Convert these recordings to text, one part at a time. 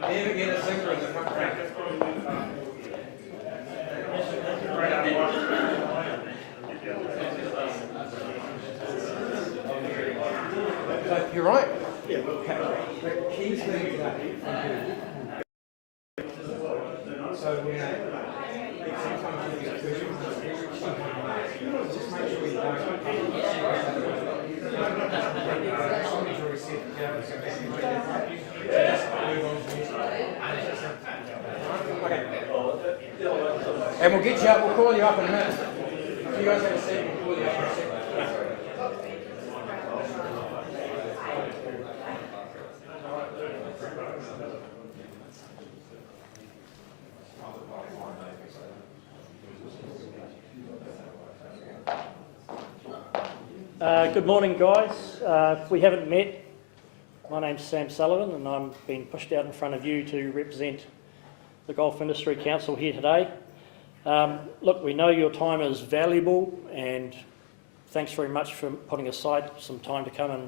Never get a singer in the front rank. You're right. Yeah. The key thing today, so sometimes you get questions, just make sure you don't. Okay. And we'll get you up, we'll call you up in a minute. If you guys have a seat, we'll call you up in a second. Good morning, guys. If we haven't met, my name's Sam Sullivan and I'm being pushed out in front of you to represent the Golf Industry Council here today. Look, we know your time is valuable and thanks very much for putting aside some time to come and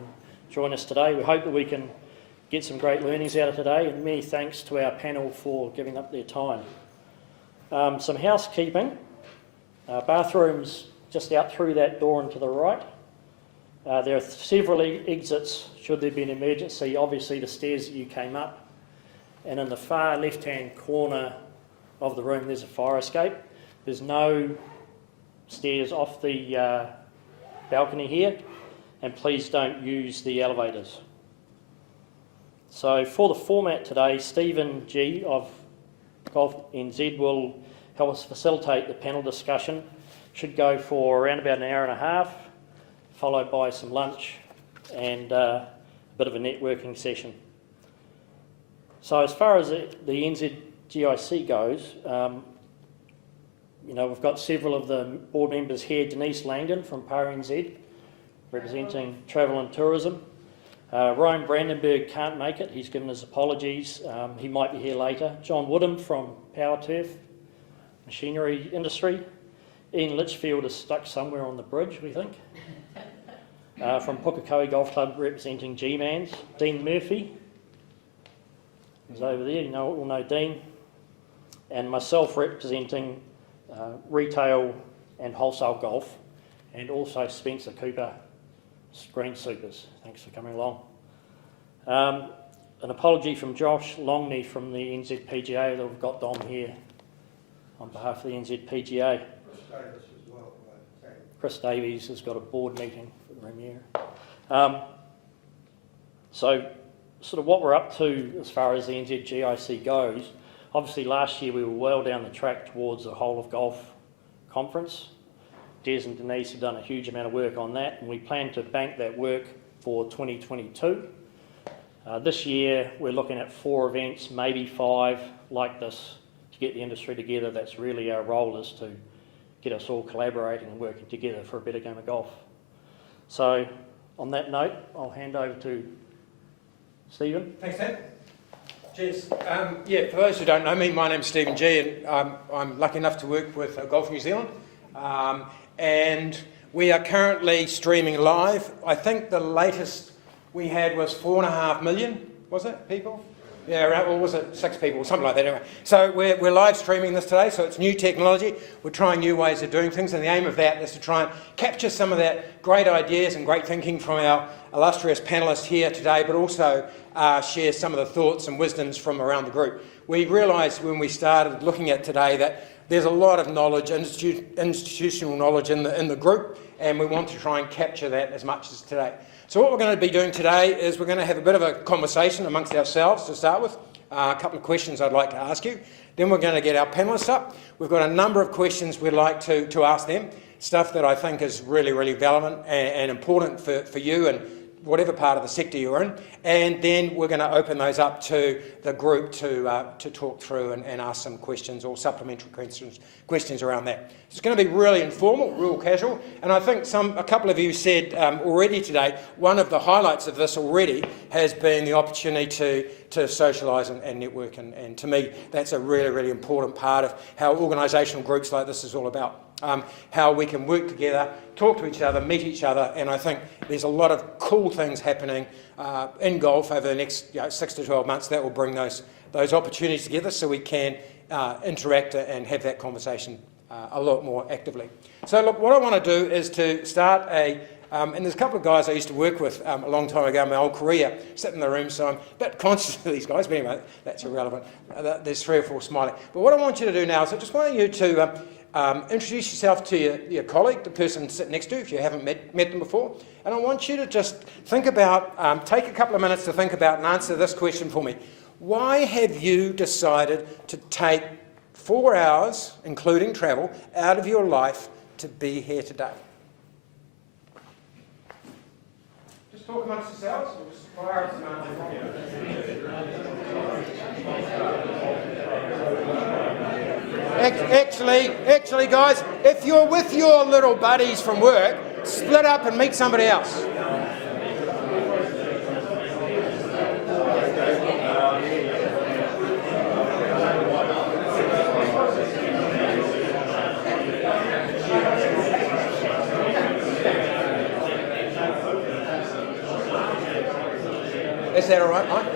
join us today. We hope that we can get some great learnings out of today, and many thanks to our panel for giving up their time. Some housekeeping. Bathrooms just out through that door and to the right. There are several exits should there be an emergency. Obviously the stairs that you came up, and in the far left hand corner of the room there's a fire escape. There's no stairs off the balcony here, and please don't use the elevators. So for the format today, Stephen G of Golf NZ will help us facilitate the panel discussion. Should go for around about an hour and a half, followed by some lunch and a bit of a networking session. So as far as the NZGIC goes, you know, we've got several of the board members here. Denise Langdon from PARNZ, representing Travel and Tourism. Ryan Brandenburg can't make it, he's given his apologies, he might be here later. John Woodham from Power Turf, Machinery Industry. Ian Litchfield is stuck somewhere on the bridge, we think. From Pukekohe Golf Club, representing GMANZ. Dean Murphy is over there, you all know Dean. And myself representing retail and wholesale golf, and also Spencer Cooper, Green Supers. Thanks for coming along. An apology from Josh Longney from the NZPGA that we've got Dom here on behalf of the NZPGA. Chris Davies has got a board meeting for the Premier. So sort of what we're up to as far as the NZGIC goes, obviously last year we were well down the track towards the whole of golf conference. Des and Denise have done a huge amount of work on that, and we plan to bank that work for 2022. This year we're looking at 4 events, maybe 5 like this, to get the industry together. That's really our role, is to get us all collaborating and working together for a better game of golf. So on that note, I'll hand over to Stephen. Thanks, Sam. Cheers. Yeah, for those who don't know me, my name's Stephen G, and I'm lucky enough to work with Golf New Zealand. And we are currently streaming live. I think the latest we had was 4.5 million, was it, people? Yeah, right, or was it 6 people, something like that anyway. So we're live streaming this today, so it's new technology. We're trying new ways of doing things, and the aim of that is to try and capture some of that great ideas and great thinking from our illustrious panellists here today, but also share some of the thoughts and wisdoms from around the group. We realised when we started looking at today that there's a lot of knowledge, institutional knowledge in the group, and we want to try and capture that as much as today. So what we're going to be doing today is we're going to have a bit of a conversation amongst ourselves to start with, a couple of questions I'd like to ask you. Then we're going to get our panellists up. We've got a number of questions we'd like to ask them, stuff that I think is really, really relevant and important for you and whatever part of the sector you're in, and then we're going to open those up to the group to talk through and ask some questions or supplementary questions around that. It's going to be really informal, real casual, and I think a couple of you said already today, one of the highlights of this already has been the opportunity to socialise and network, and to me that's a really, really important part of how organisational groups like this is all about. How we can work together, talk to each other, meet each other, and I think there's a lot of cool things happening in golf over the next 6 to 12 months that will bring those those opportunities together so we can interact and have that conversation a lot more actively. So look, what I want to do is to start and there's a couple of guys I used to work with a long time ago in my old career, sitting in the room, so I'm a bit conscious of these guys, but anyway, that's irrelevant. There's 3 or 4 smiling. But what I want you to do now is I just want you to introduce yourself to your colleague, the person sitting next to you, if you haven't met them before. And I want you to just think about, take a couple of minutes to think about and answer this question for me. Why have you decided to take 4 hours, including travel, out of your life to be here today? Just talk amongst yourselves. We'll just fire up some Actually, guys, if you're with your little buddies from work, split up and meet somebody else. Is that all right, Mike?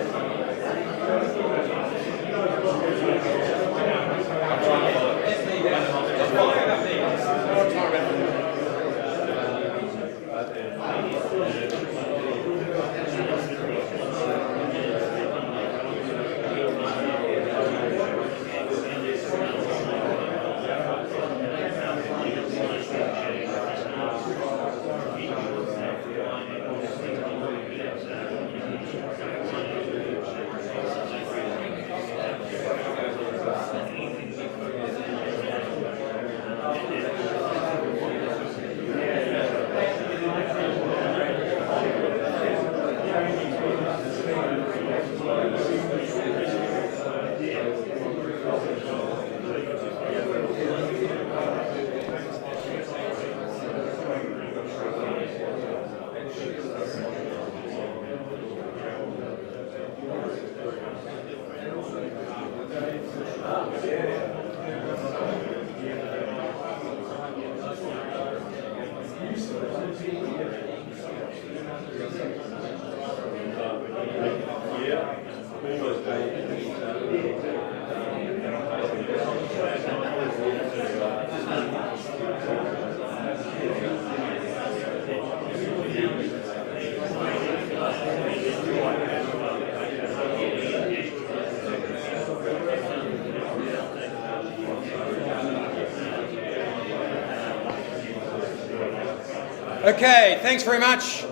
Okay, thanks very much.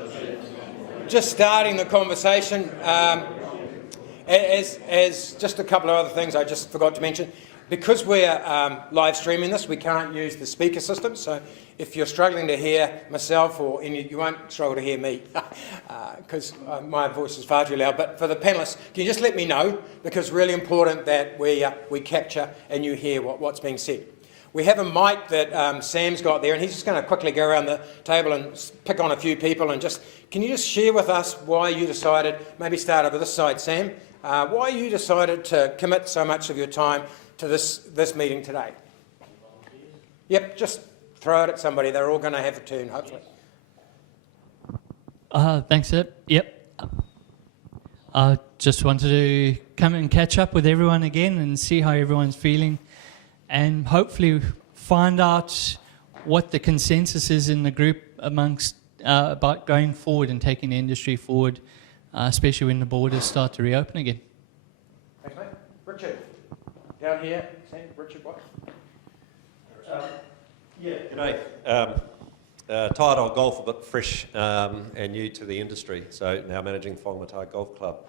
Just starting the conversation. As just a couple of other things I just forgot to mention. Because we're live streaming this, we can't use the speaker system. So if you're struggling to hear myself, or you won't struggle to hear me, because my voice is far too loud. But for the panellists, can you just let me know? Because it's really important that we capture and you hear what's being said. We have a mic that Sam's got there, and he's just going to quickly go around the table and pick on a few people. And can you just share with us why you decided, maybe start over this side, Sam, why you decided to commit so much of your time to this meeting today? Yep, just throw it at somebody. They're all going to have a turn, hopefully. Thanks, Ed. Yep. Just wanted to come and catch up with everyone again and see how everyone's feeling, and hopefully find out what the consensus is in the group amongst about going forward and taking the industry forward, especially when the borders start to reopen again. Thanks, mate. Richard, down here. Sam, Richard, what? G'day. Tired old golfer, but fresh and new to the industry. So now managing Whangamata Golf Club.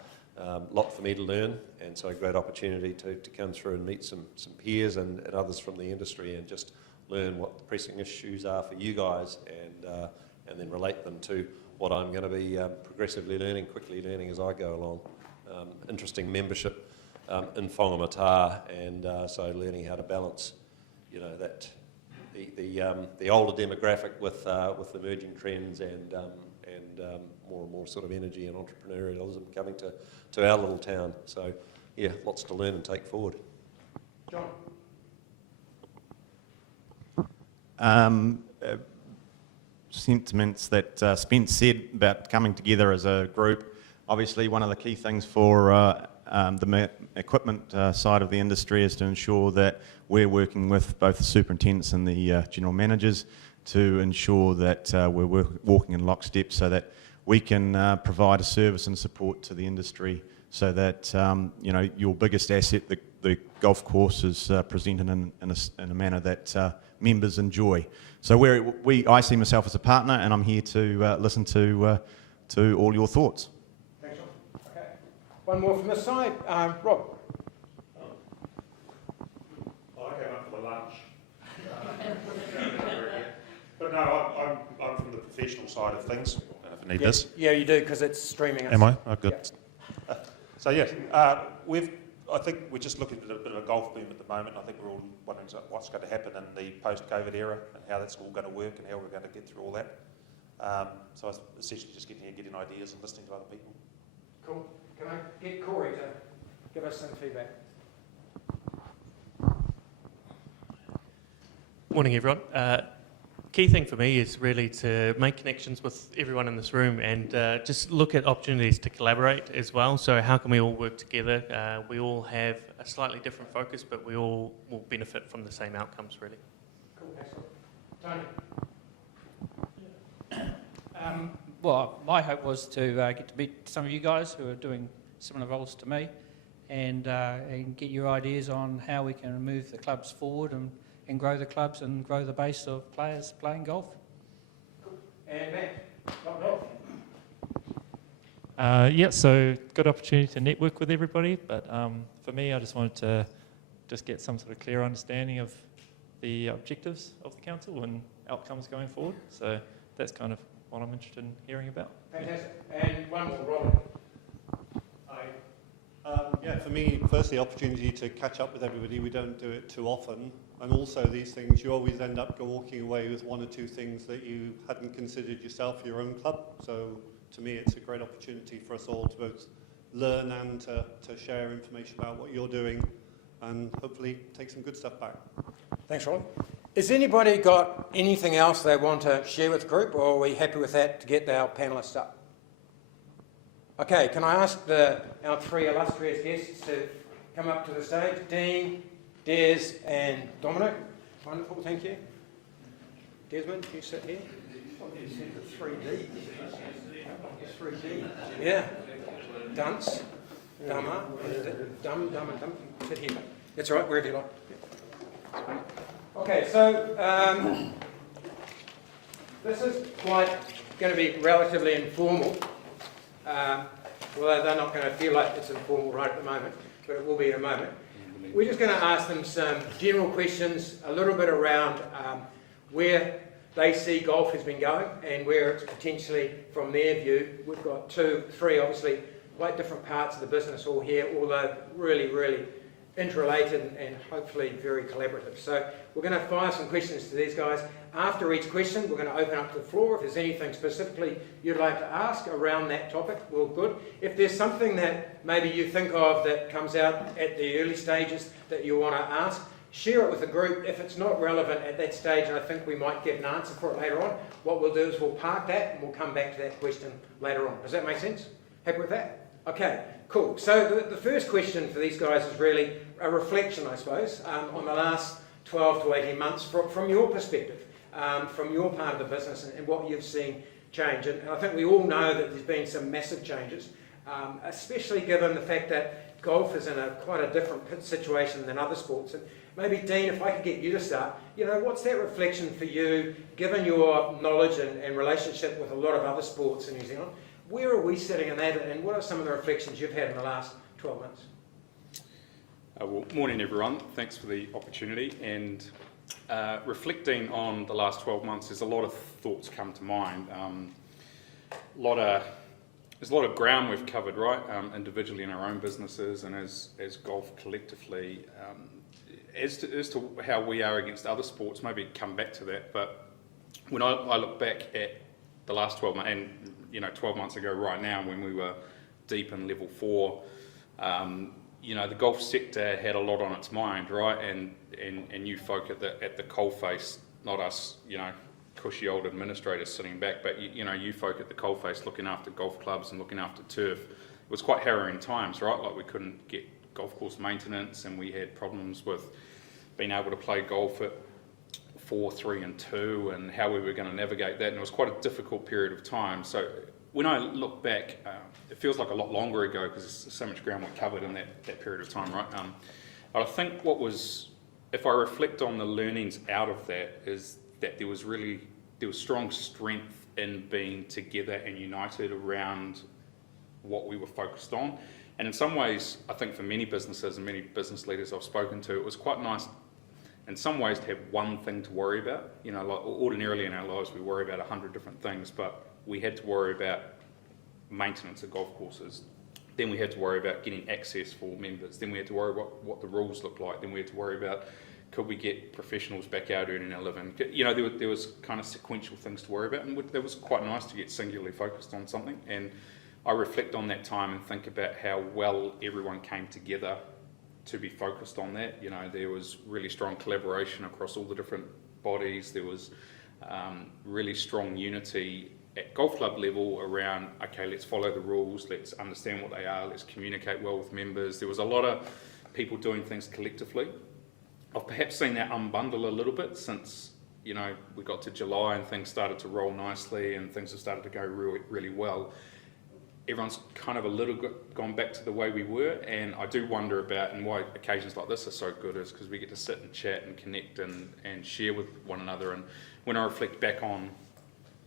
Lot for me to learn, and so a great opportunity to come through and meet some peers and others from the industry, and just learn what the pressing issues are for you guys, and then relate them to what I'm going to be progressively learning, quickly learning as I go along. Interesting membership in Whangamata, and so learning how to balance, that the older demographic with emerging trends and more and more sort of energy and entrepreneurialism coming to our little town. So, yeah, lots to learn and take forward. John? Sentiments that Spence said about coming together as a group. Obviously, one of the key things for equipment side of the industry is to ensure that we're working with both the superintendents and the general managers to ensure that we're walking in lockstep so that we can provide a service and support to the industry so that your biggest asset, the golf course, is presented in a manner that members enjoy. So I see myself as a partner, and I'm here to listen to all your thoughts. Thanks, John. Okay. One more from this side. Rob. I came up for the lunch. But no, I'm from the professional side of things. If I need this. Yeah, you do, because it's streaming. Am I? Oh, good. Yeah. So yeah, I think we're just looking at a bit of a golf boom at the moment. I think we're all wondering what's going to happen in the post-COVID era and how that's all going to work and how we're going to get through all that. So I was essentially just getting ideas and listening to other people. Cool. Can I get Corey to give us some feedback? Morning, everyone. Key thing for me is really to make connections with everyone in this room and just look at opportunities to collaborate as well. So how can we all work together? We all have a slightly different focus, but we all will benefit from the same outcomes, really. Cool, excellent. Tony? Well, my hope was to get to meet some of you guys who are doing similar roles to me and get your ideas on how we can move the clubs forward and grow the clubs and grow the base of players playing golf. Cool. And Matt, golf. Yeah, so good opportunity to network with everybody, but for me, I just wanted to just get some sort of clear understanding of the objectives of the council and outcomes going forward. So that's kind of what I'm interested in hearing about. Fantastic. And one more, Robin. Yeah, for me, first the opportunity to catch up with everybody. We don't do it too often. And also these things, you always end up walking away with one or two things that you hadn't considered yourself for your own club. So to me, it's a great opportunity for us all to both learn and to share information about what you're doing and hopefully take some good stuff back. Thanks, Robin. Has anybody got anything else they want to share with the group, or are we happy with that to get our panellists up? Okay, can I ask our three illustrious guests to come up to the stage? Dean, Des and Dominic. Wonderful, thank you. Desmond, can you sit here? Oh, you said the 3D. It's 3D. Yeah. Dunce, Dummer, Dumb, and Dumb. Sit here. That's all right, wherever you like. Okay, so this is quite going to be relatively informal. Although they're not going to feel like it's informal right at the moment, but it will be in a moment. We're just going to ask them some general questions, a little bit around where they see golf has been going and where it's potentially, from their view, we've got three obviously quite different parts of the business all here, although really, really interrelated and hopefully very collaborative. So we're going to fire some questions to these guys. After each question, we're going to open up to the floor. If there's anything specifically you'd like to ask around that topic, well, good. If there's something that maybe you think of that comes out at the early stages that you want to ask, share it with the group. If it's not relevant at that stage, and I think we might get an answer for it later on, what we'll do is we'll park that and we'll come back to that question later on. Does that make sense? Happy with that? Okay, cool. So the first question for these guys is really a reflection, I suppose, on the last 12 to 18 months from your perspective. From your part of the business and what you've seen change. And I think we all know that there's been some massive changes, especially given the fact that golf is in quite a different situation than other sports. And maybe, Dean, if I could get you to start, what's that reflection for you, given your knowledge and relationship with a lot of other sports in New Zealand? Where are we sitting in that, and what are some of the reflections you've had in the last 12 months? Well, morning everyone. Thanks for the opportunity. And reflecting on the last 12 months, there's a lot of thoughts come to mind. There's a lot of ground we've covered, right? Individually in our own businesses and as golf collectively. As to how we are against other sports, maybe come back to that. But when I look back at the last 12 months, and 12 months ago right now when we were deep in level 4, the golf sector had a lot on its mind, right? And you folk at the coalface, not us, cushy old administrators sitting back, but you folk at the coalface looking after golf clubs and looking after turf, was quite harrowing times, right? Like we couldn't get golf course maintenance, and we had problems with being able to play golf at 4, 3 and 2, and how we were going to navigate that, and it was quite a difficult period of time. So when I look back, it feels like a lot longer ago because there's so much ground we covered in that period of time, right? But I think if I reflect on the learnings out of that, is that there was strong strength in being together and united around what we were focused on. And in some ways, I think for many businesses and many business leaders I've spoken to, it was quite nice in some ways to have one thing to worry about. You know, like ordinarily in our lives we worry about 100 different things, but we had to worry about maintenance of golf courses. Then we had to worry about getting access for members. Then we had to worry about what the rules looked like. Then we had to worry about, could we get professionals back out earning a living? You know, there was kind of sequential things to worry about, and it was quite nice to get singularly focused on something. And I reflect on that time and think about how well everyone came together to be focused on that. You know, there was really strong collaboration across all the different bodies. There was really strong unity at golf club level around, okay, let's follow the rules, let's understand what they are, let's communicate well with members. There was a lot of people doing things collectively. I've perhaps seen that unbundle a little bit since, you know, we got to July and things started to roll nicely and things have started to go really, really well. Everyone's kind of a little gone back to the way we were, and I do wonder about, and why occasions like this are so good, is because we get to sit and chat and connect and share with one another. And when I reflect back on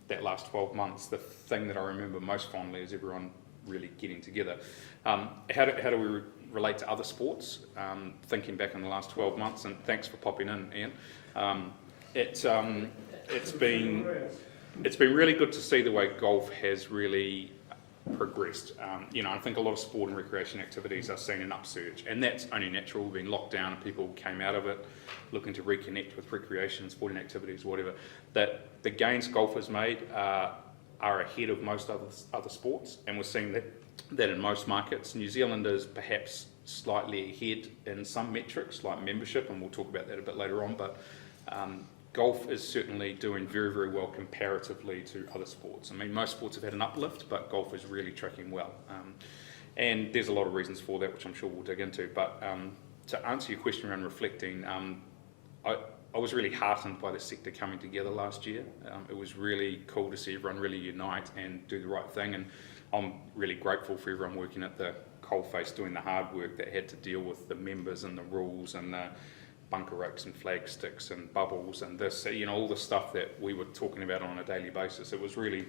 that last 12 months, the thing that I remember most fondly is everyone really getting together. How do we relate to other sports? Thinking back on the last 12 months, and thanks for popping in, Ian. It's been really good to see the way golf has really progressed. You know, I think a lot of sport and recreation activities are seeing an upsurge, and that's only natural. We've been locked down and people came out of it looking to reconnect with recreation, sporting activities, whatever. That the gains golf has made are ahead of most other sports, and we're seeing that in most markets. New Zealand is perhaps slightly ahead in some metrics like membership, and we'll talk about that a bit later on, but golf is certainly doing very, very well comparatively to other sports. I mean, most sports have had an uplift, but golf is really tracking well. And there's a lot of reasons for that, which I'm sure we'll dig into. But to answer your question around reflecting, I was really heartened by the sector coming together last year. It was really cool to see everyone really unite and do the right thing. And I'm really grateful for everyone working at the coalface doing the hard work that had to deal with the members and the rules and the bunker ropes and flag sticks and bubbles and this, you know, all the stuff that we were talking about on a daily basis. It was really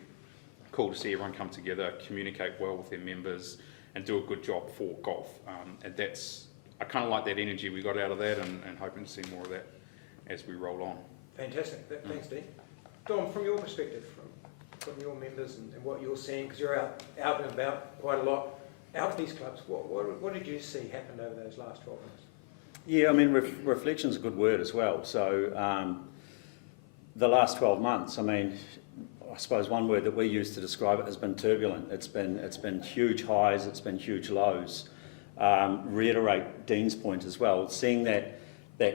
cool to see everyone come together, communicate well with their members and do a good job for golf. And I kind of like that energy we got out of that, and hoping to see more of that as we roll on. Fantastic. Thanks, Dean. Dom, from your perspective, from your members and what you're seeing, because you're out and about quite a lot, out of these clubs, what did you see happen over those last 12 months? Yeah, I mean, reflection's a good word as well. So the last 12 months, I mean, I suppose one word that we use to describe it has been turbulent. It's been huge highs, it's been huge lows. Reiterate Dean's point as well, seeing that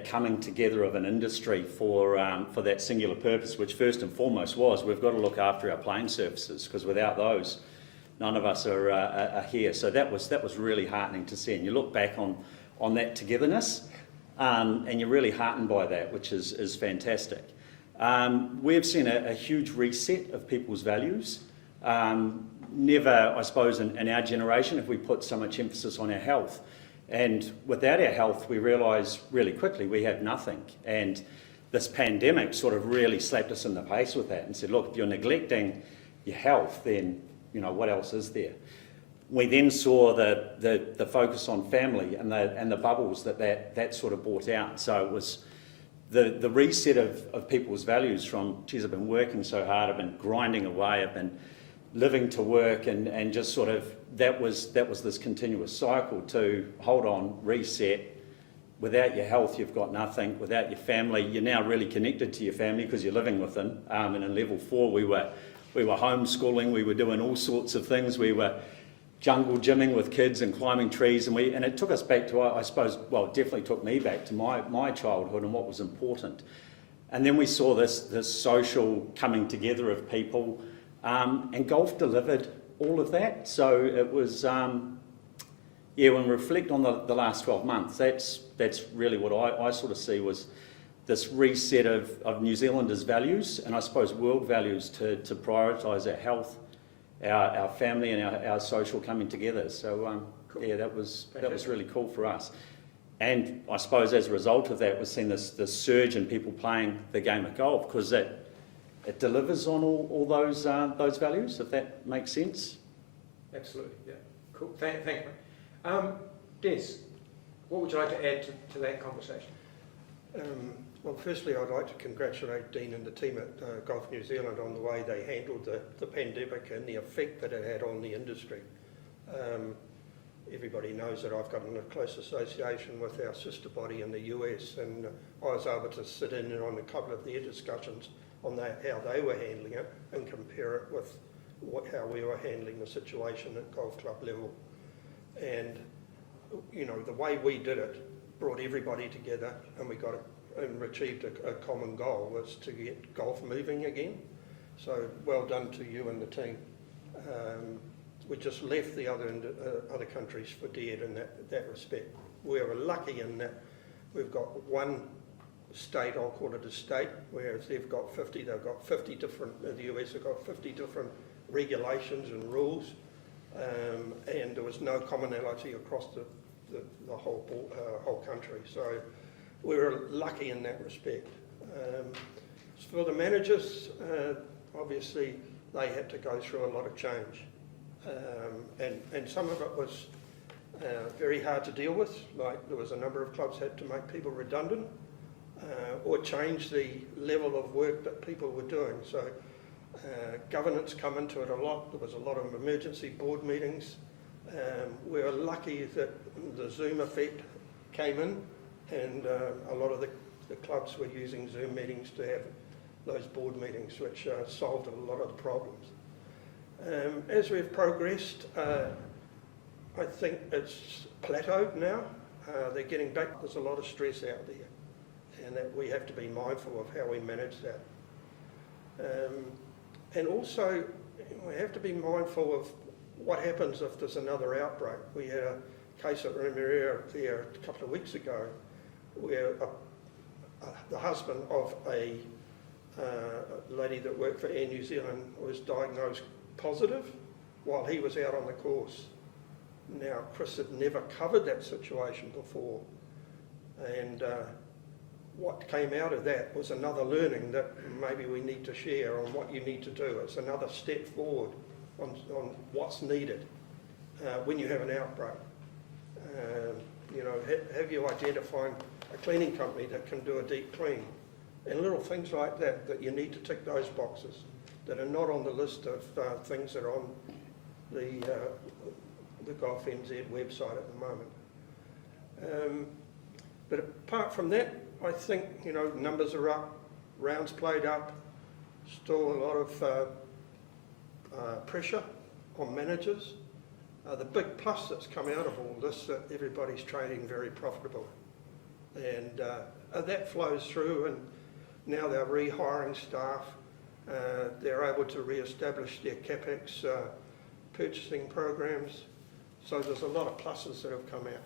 coming together of an industry for that singular purpose, which first and foremost was we've got to look after our playing surfaces, because without those, none of us are here. So that was really heartening to see. And you look back on that togetherness, and you're really heartened by that, which is fantastic. We've seen a huge reset of people's values. Never, I suppose, in our generation, have we put so much emphasis on our health. And without our health, we realise really quickly we have nothing. And this pandemic sort of really slapped us in the face with that and said, look, if you're neglecting your health, then, you know, what else is there? We then saw the focus on family and the bubbles that sort of brought out. So it was the reset of people's values from, geez, I've been working so hard, I've been grinding away, I've been living to work, and just sort of, that was this continuous cycle to hold on, reset. Without your health, you've got nothing. Without your family, you're now really connected to your family because you're living with them. And in level 4, we were homeschooling, we were doing all sorts of things. We were jungle gymming with kids and climbing trees, and it took us back to, I suppose, well, it definitely took me back to my childhood and what was important. And then we saw this social coming together of people, and golf delivered all of that. So it was, when we reflect on the last 12 months, that's really what I sort of see was this reset of New Zealanders' values, and I suppose world values, to prioritise our health, our family and our social coming together. So that was really cool for us. And I suppose as a result of that, we've seen this surge in people playing the game of golf, because it delivers on all those values, if that makes sense. Absolutely, yeah. Cool. Thank you. Des, what would you like to add to that conversation? Well, firstly, I'd like to congratulate Dean and the team at Golf New Zealand on the way they handled the pandemic and the effect that it had on the industry. Everybody knows that I've got a close association with our sister body in the US, and I was able to sit in on a couple of their discussions on how they were handling it and compare it with how we were handling the situation at golf club level. And, you know, the way we did it brought everybody together, and we got it and achieved a common goal, was to get golf moving again. So well done to you and the team. We just left the other countries for dead in that respect. We were lucky in that we've got one state, I'll call it a state, whereas they've got 50, they've got 50 different, the US have got 50 different regulations and rules, and there was no commonality across the whole country. So we were lucky in that respect. For the managers, obviously they had to go through a lot of change, and some of it was very hard to deal with. Like, there was a number of clubs had to make people redundant or change the level of work that people were doing. So governance come into it a lot. There was a lot of emergency board meetings. We were lucky that the Zoom effect came in, and a lot of the clubs were using Zoom meetings to have those board meetings, which solved a lot of the problems. As we've progressed, I think it's plateaued now. They're getting back. There's a lot of stress out there, and that we have to be mindful of how we manage that. And also, we have to be mindful of what happens if there's another outbreak. We had a case at Remuera there a couple of weeks ago, where the husband of a lady that worked for Air New Zealand was diagnosed positive while he was out on the course. Now, Chris had never covered that situation before, and what came out of that was another learning that maybe we need to share on what you need to do. It's another step forward on what's needed when you have an outbreak. You know, have you identified a cleaning company that can do a deep clean? And little things like that, that you need to tick those boxes that are not on the list of things that are on the Golf NZ website at the moment. But apart from that, I think, you know, numbers are up, rounds played up, still a lot of pressure on managers. The big plus that's come out of all this, that everybody's trading very profitable. And that flows through, and now they're rehiring staff. They're able to re-establish their CapEx purchasing programs. So there's a lot of pluses that have come out.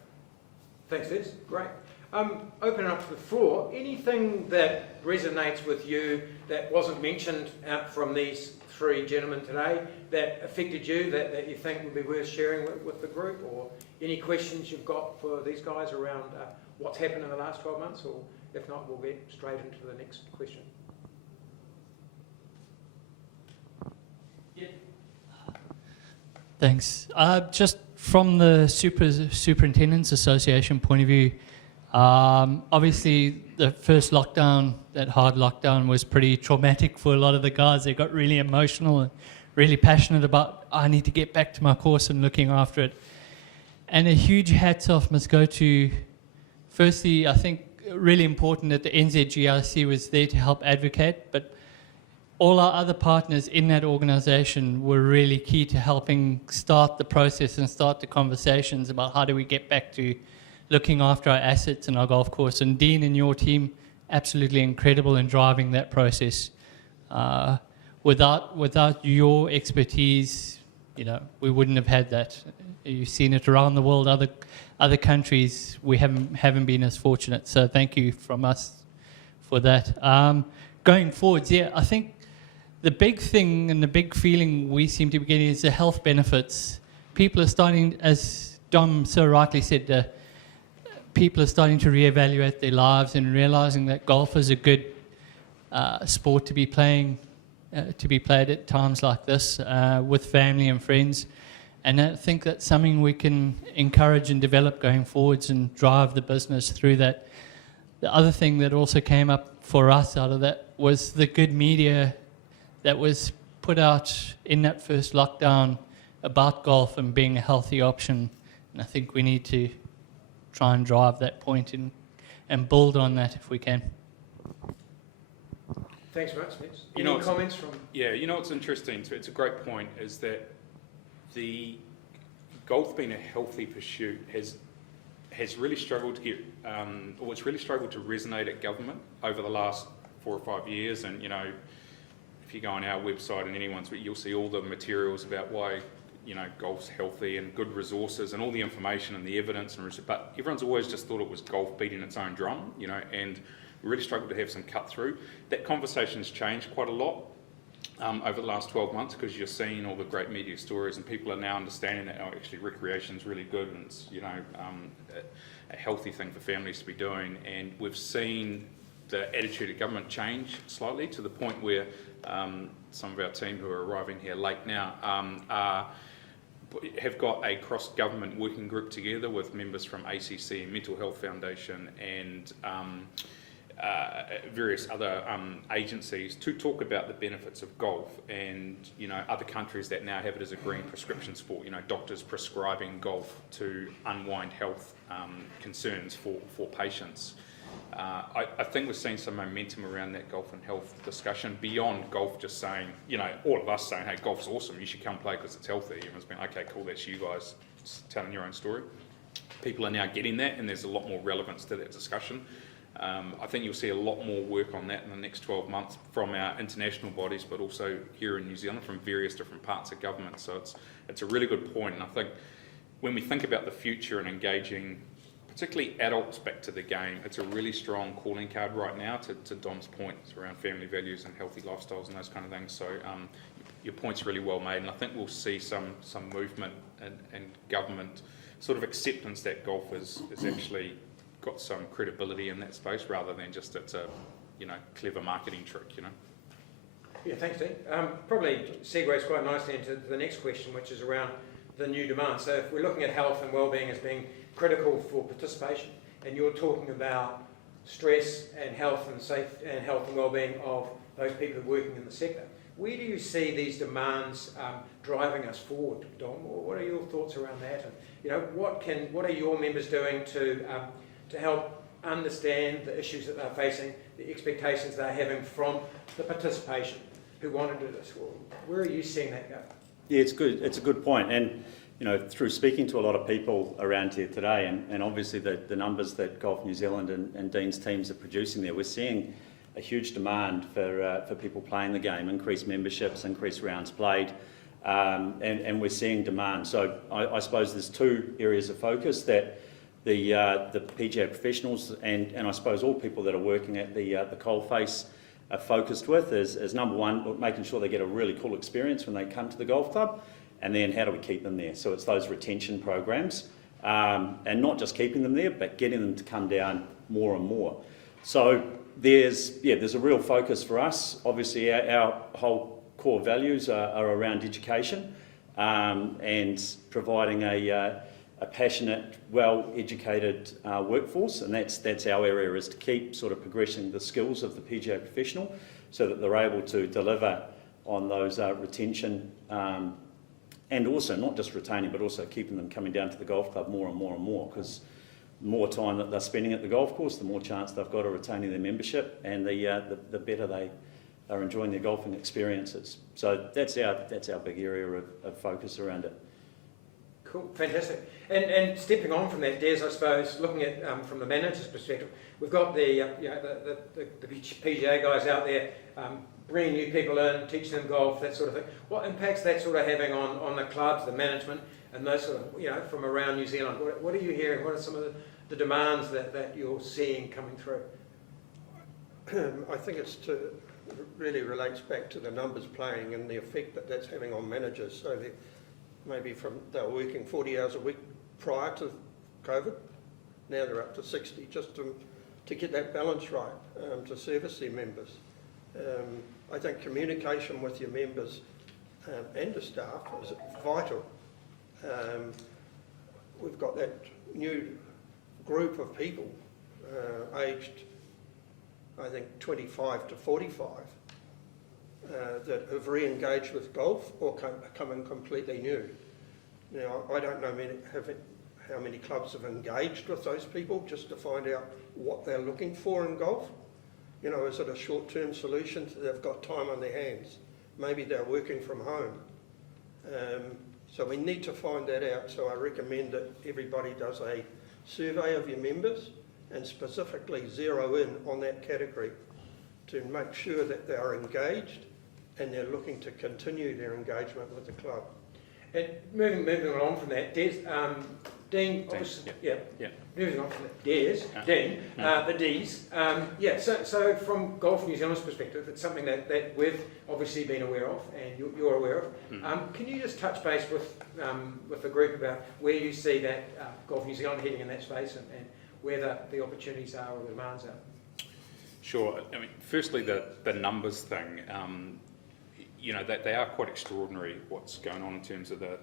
Thanks, Des. Great. Open up to the floor. Anything that resonates with you that wasn't mentioned out from these three gentlemen today that affected you, that you think would be worth sharing with the group, or any questions you've got for these guys around what's happened in the last 12 months, or if not, we'll get straight into the next question. Thanks. Just from the Superintendents Association point of view, obviously the first lockdown, that hard lockdown, was pretty traumatic for a lot of the guys. They got really emotional and really passionate about, I need to get back to my course and looking after it. And a huge hats off must go to, firstly, I think really important that the NZGIC was there to help advocate, but all our other partners in that organisation were really key to helping start the process and start the conversations about how do we get back to looking after our assets and our golf course. And Dean and your team, absolutely incredible in driving that process. Without your expertise, we wouldn't have had that. You've seen it around the world. Other countries, we haven't been as fortunate. So thank you from us for that. Going forwards, I think the big thing and the big feeling we seem to be getting is the health benefits. People are starting, as Dom so rightly said, people are starting to reevaluate their lives and realising that golf is a good sport to be playing, to be played at times like this with family and friends. And I think that's something we can encourage and develop going forwards and drive the business through that. The other thing that also came up for us out of that was the good media that was put out in that first lockdown about golf and being a healthy option. And I think we need to try and drive that point and build on that if we can. Thanks very much, Vince. Any comments from... Yeah, what's interesting, it's a great point, is that the golf being a healthy pursuit has really struggled to get, or it's really struggled to resonate at government over the last 4 or 5 years. And, if you go on our website and anyone's, you'll see all the materials about why, golf's healthy and good resources and all the information and the evidence. But everyone's always just thought it was golf beating its own drum, and we really struggled to have some cut through. That conversation's changed quite a lot over the last 12 months, because you're seeing all the great media stories and people are now understanding that actually recreation's really good and it's a healthy thing for families to be doing. And we've seen the attitude of government change slightly to the point where some of our team who are arriving here late now have got a cross-government working group together with members from ACC and Mental Health Foundation and various other agencies to talk about the benefits of golf, and other countries that now have it as a green prescription sport, doctors prescribing golf to unwind health concerns for patients. I think we're seeing some momentum around that golf and health discussion beyond golf just saying, all of us saying, hey, golf's awesome, you should come play because it's healthy. Everyone's been, okay, cool, that's you guys telling your own story. People are now getting that, and there's a lot more relevance to that discussion. I think you'll see a lot more work on that in the next 12 months from our international bodies, but also here in New Zealand from various different parts of government. So it's a really good point, and I think when we think about the future and engaging particularly adults back to the game, it's a really strong calling card right now to Dom's points around family values and healthy lifestyles and those kind of things. So your point's really well made, and I think we'll see some movement and government sort of acceptance that golf is actually got some credibility in that space rather than just it's a clever marketing trick. Yeah, thanks, Dean. Probably segues quite nicely into the next question, which is around the new demand. So if we're looking at health and wellbeing as being critical for participation, and you're talking about stress and health and wellbeing of those people working in the sector, where do you see these demands driving us forward, Dom? What are your thoughts around that? And what are your members doing to help understand the issues that they're facing, the expectations they're having from the participation who want to do this? Well, where are you seeing that go? Yeah, it's good. It's a good point. And through speaking to a lot of people around here today, and obviously the numbers that Golf New Zealand and Dean's teams are producing there, we're seeing a huge demand for people playing the game, increased memberships, increased rounds played, and we're seeing demand. So I suppose there's two areas of focus that the PGA professionals and I suppose all people that are working at the coalface are focused with is number one, making sure they get a really cool experience when they come to the golf club, and then how do we keep them there? So it's those retention programs, and not just keeping them there, but getting them to come down more and more. So there's a real focus for us. Obviously our whole core values are around education and providing a passionate, well-educated workforce, and that's our area, is to keep sort of progressing the skills of the PGA professional so that they're able to deliver on those retention and also not just retaining, but also keeping them coming down to the golf club more and more and more, because the more time that they're spending at the golf course, the more chance they've got of retaining their membership, and the better they are enjoying their golfing experiences. So that's our big area of focus around it. Cool, fantastic. And stepping on from that, Des, I suppose, looking at from the manager's perspective, we've got the PGA guys out there bringing new people in, teaching them golf, that sort of thing. What impacts that sort of having on the clubs, the management, and those sort of, from around New Zealand? What are you hearing? What are some of the demands that you're seeing coming through? I think really relates back to the numbers playing and the effect that's having on managers. So they were working 40 hours a week prior to COVID. Now they're up to 60, just to get that balance right, to service their members. I think communication with your members and the staff is vital. We've got that new group of people aged, I think, 25 to 45 that have re-engaged with golf or come in completely new. Now, I don't know how many clubs have engaged with those people just to find out what they're looking for in golf. Is it a short-term solution so they've got time on their hands? Maybe they're working from home. So we need to find that out. So I recommend that everybody does a survey of your members and specifically zero in on that category to make sure that they are engaged and they're looking to continue their engagement with the club. And moving along from that, Dean, obviously, moving on from that, Dean, the Ds, so from Golf New Zealand's perspective, it's something that we've obviously been aware of and you're aware of. Can you just touch base with the group about where you see that Golf New Zealand heading in that space and where the opportunities are or the demands are? Sure. I mean, firstly, the numbers thing, they are quite extraordinary what's going on in terms of the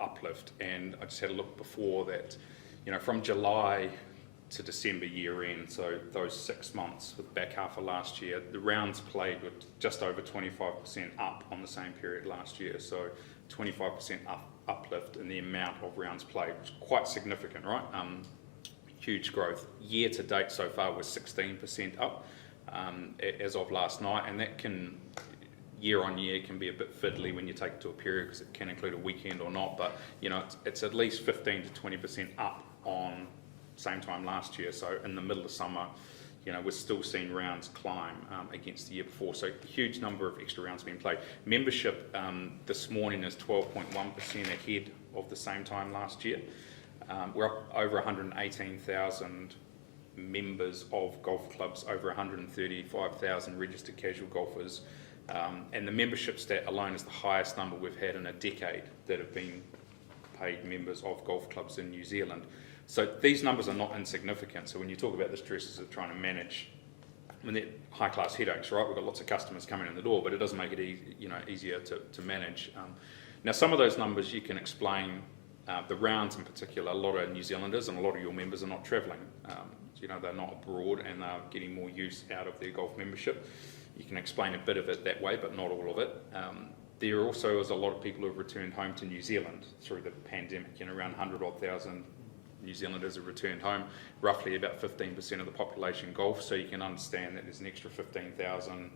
uplift, and I just had a look before that, from July to December year end, so those 6 months with the back half of last year, the rounds played were just over 25% up on the same period last year, so 25% uplift in the amount of rounds played, which is quite significant, right? Huge growth. Year to date so far was 16% up as of last night, and that can year on year can be a bit fiddly when you take it to a period because it can include a weekend or not, but it's at least 15 to 20% up on same time last year. So in the middle of summer, we're still seeing rounds climb against the year before. So a huge number of extra rounds being played. Membership this morning is 12.1% ahead of the same time last year. We're up over 118,000 members of golf clubs, over 135,000 registered casual golfers. And the membership stat alone is the highest number we've had in a decade that have been paid members of golf clubs in New Zealand. So these numbers are not insignificant. So when you talk about the stresses of trying to manage, they're high-class headaches, right? We've got lots of customers coming in the door, but it doesn't make it easier to manage. Now, some of those numbers you can explain. The rounds in particular, a lot of New Zealanders and a lot of your members are not travelling. They're not abroad and they're getting more use out of their golf membership. You can explain a bit of it that way, but not all of it. There also is a lot of people who have returned home to New Zealand through the pandemic. Around 100,000 New Zealanders have returned home, roughly about 15% of the population golf, so you can understand that there's an extra 15,000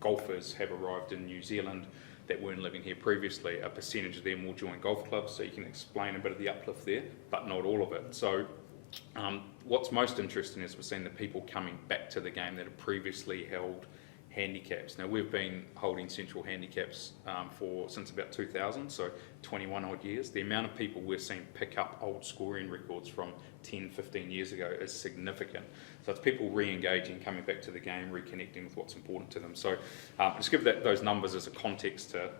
golfers have arrived in New Zealand that weren't living here previously. A percentage of them will join golf clubs, so you can explain a bit of the uplift there, but not all of it. So what's most interesting is we're seeing the people coming back to the game that have previously held handicaps. Now, we've been holding central handicaps since about 2000, so 21 odd years. The amount of people we're seeing pick up old scoring records from 10, 15 years ago is significant. So it's people re-engaging, coming back to the game, reconnecting with what's important to them. So just give those numbers as a context to,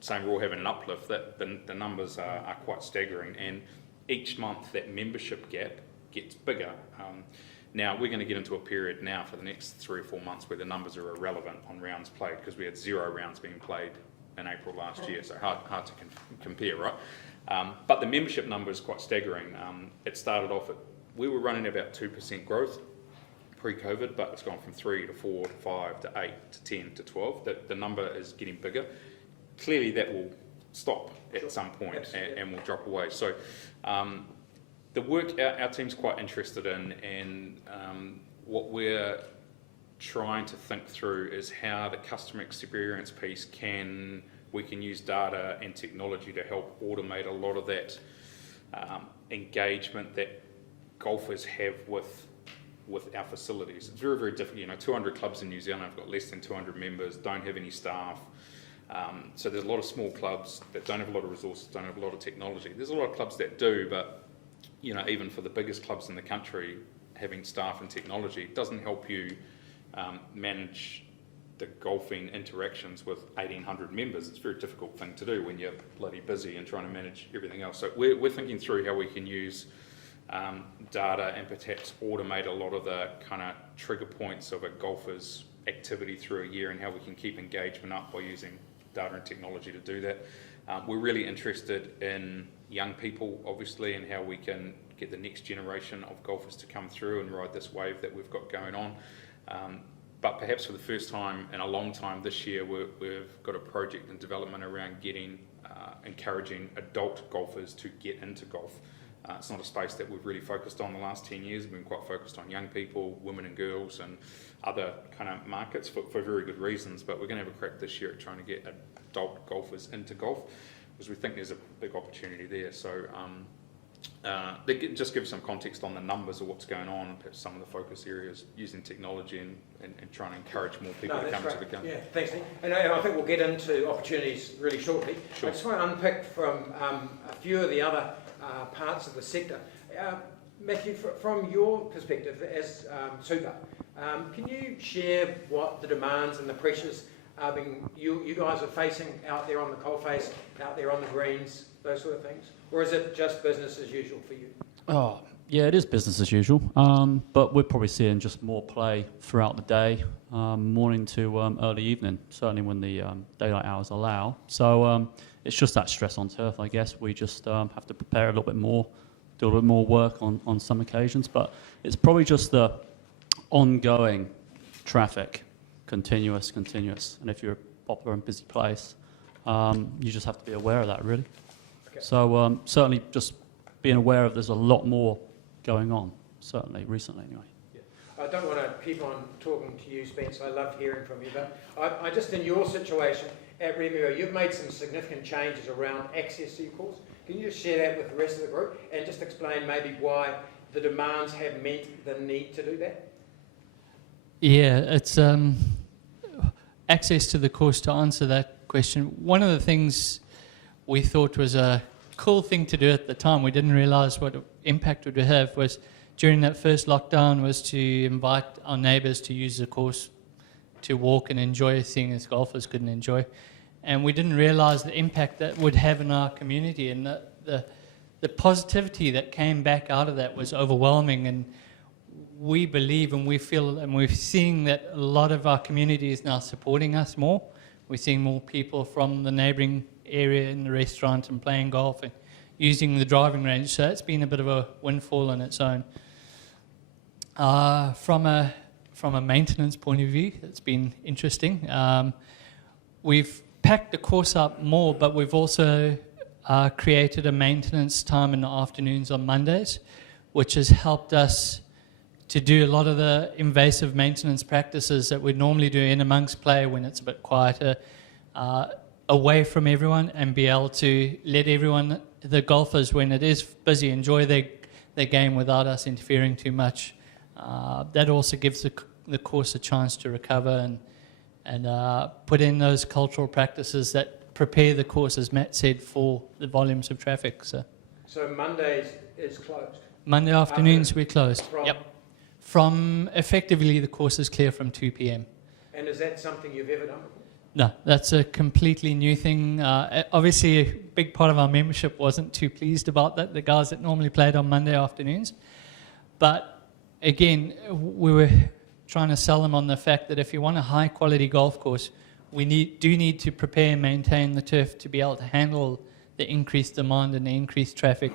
saying we're all having an uplift, that the numbers are quite staggering. And each month that membership gap gets bigger. Now, we're going to get into a period now for the next 3 or 4 months where the numbers are irrelevant on rounds played because we had 0 rounds being played in April last year, so hard to compare, right? But the membership number is quite staggering. It started off we were running about 2% growth pre-COVID, but it's gone from 3 to 4 to 5 to 8 to 10 to 12. The number is getting bigger. Clearly that will stop at some point and will drop away. So the work our team's quite interested in, and what we're trying to think through is how the customer experience piece we can use data and technology to help automate a lot of that engagement that golfers have with with our facilities. It's very, very difficult. You know, 200 clubs in New Zealand have got less than 200 members, don't have any staff. So there's a lot of small clubs that don't have a lot of resources, don't have a lot of technology. There's a lot of clubs that do, but you know, even for the biggest clubs in the country, having staff and technology doesn't help you manage the golfing interactions with 1,800 members. It's a very difficult thing to do when you're bloody busy and trying to manage everything else. So we're thinking through how we can use data and perhaps automate a lot of the kind of trigger points of a golfer's activity through a year, and how we can keep engagement up by using data and technology to do that. We're really interested in young people, obviously, and how we can get the next generation of golfers to come through and ride this wave that we've got going on. But perhaps for the first time in a long time this year, we've got a project in development around encouraging adult golfers to get into golf. It's not a space that we've really focused on the last 10 years. We've been quite focused on young people, women and girls, and other kind of markets for very good reasons. But we're going to have a crack this year at trying to get adult golfers into golf, because we think there's a big opportunity there. So just give some context on the numbers of what's going on, perhaps some of the focus areas using technology and trying to encourage more people to come to the country. Yeah, thanks, Nick. And I think we'll get into opportunities really shortly. Sure. I just want to unpick from a few of the other parts of the sector. Matthew, from your perspective as super, can you share what the demands and the pressures you guys are facing out there on the coalface, out there on the greens, those sort of things? Or is it just business as usual for you? Oh, yeah, it is business as usual. But we're probably seeing just more play throughout the day, morning to early evening, certainly when the daylight hours allow. So it's just that stress on turf, I guess. We just have to prepare a little bit more, do a little bit more work on some occasions. But it's probably just the ongoing traffic, continuous. And if you're a popular and busy place, you just have to be aware of that, really. Okay. So certainly just being aware of there's a lot more going on, certainly recently anyway. Yeah. I don't want to keep on talking to you, Spence. I love hearing from you. But I just, in your situation at Remiro, you've made some significant changes around access to your course. Can you just share that with the rest of the group and just explain maybe why the demands have met the need to do that? Yeah, it's access to the course. To answer that question, one of the things we thought was a cool thing to do at the time, we didn't realise what impact it would have, was during that first lockdown was to invite our neighbours to use the course to walk and enjoy, seeing as golfers couldn't enjoy. And we didn't realise the impact that would have in our community, and the positivity that came back out of that was overwhelming. And we believe and we feel, and we're seeing that a lot of our community is now supporting us more. We're seeing more people from the neighbouring area in the restaurant and playing golf and using the driving range. So that's been a bit of a windfall on its own. From a maintenance point of view, it's been interesting. We've packed the course up more, but we've also created a maintenance time in the afternoons on Mondays, which has helped us to do a lot of the invasive maintenance practices that we'd normally do in amongst play when it's a bit quieter, away from everyone, and be able to let everyone, the golfers, when it is busy, enjoy their game without us interfering too much. That also gives the course a chance to recover and put in those cultural practices that prepare the course, as Matt said, for the volumes of traffic. So Mondays is closed? Monday afternoons we're closed. From? From effectively the course is clear from 2 p.m. And is that something you've ever done before? No, that's a completely new thing. Obviously, a big part of our membership wasn't too pleased about that, the guys that normally played on Monday afternoons. But again, we were trying to sell them on the fact that if you want a high-quality golf course, we do need to prepare and maintain the turf to be able to handle the increased demand and the increased traffic.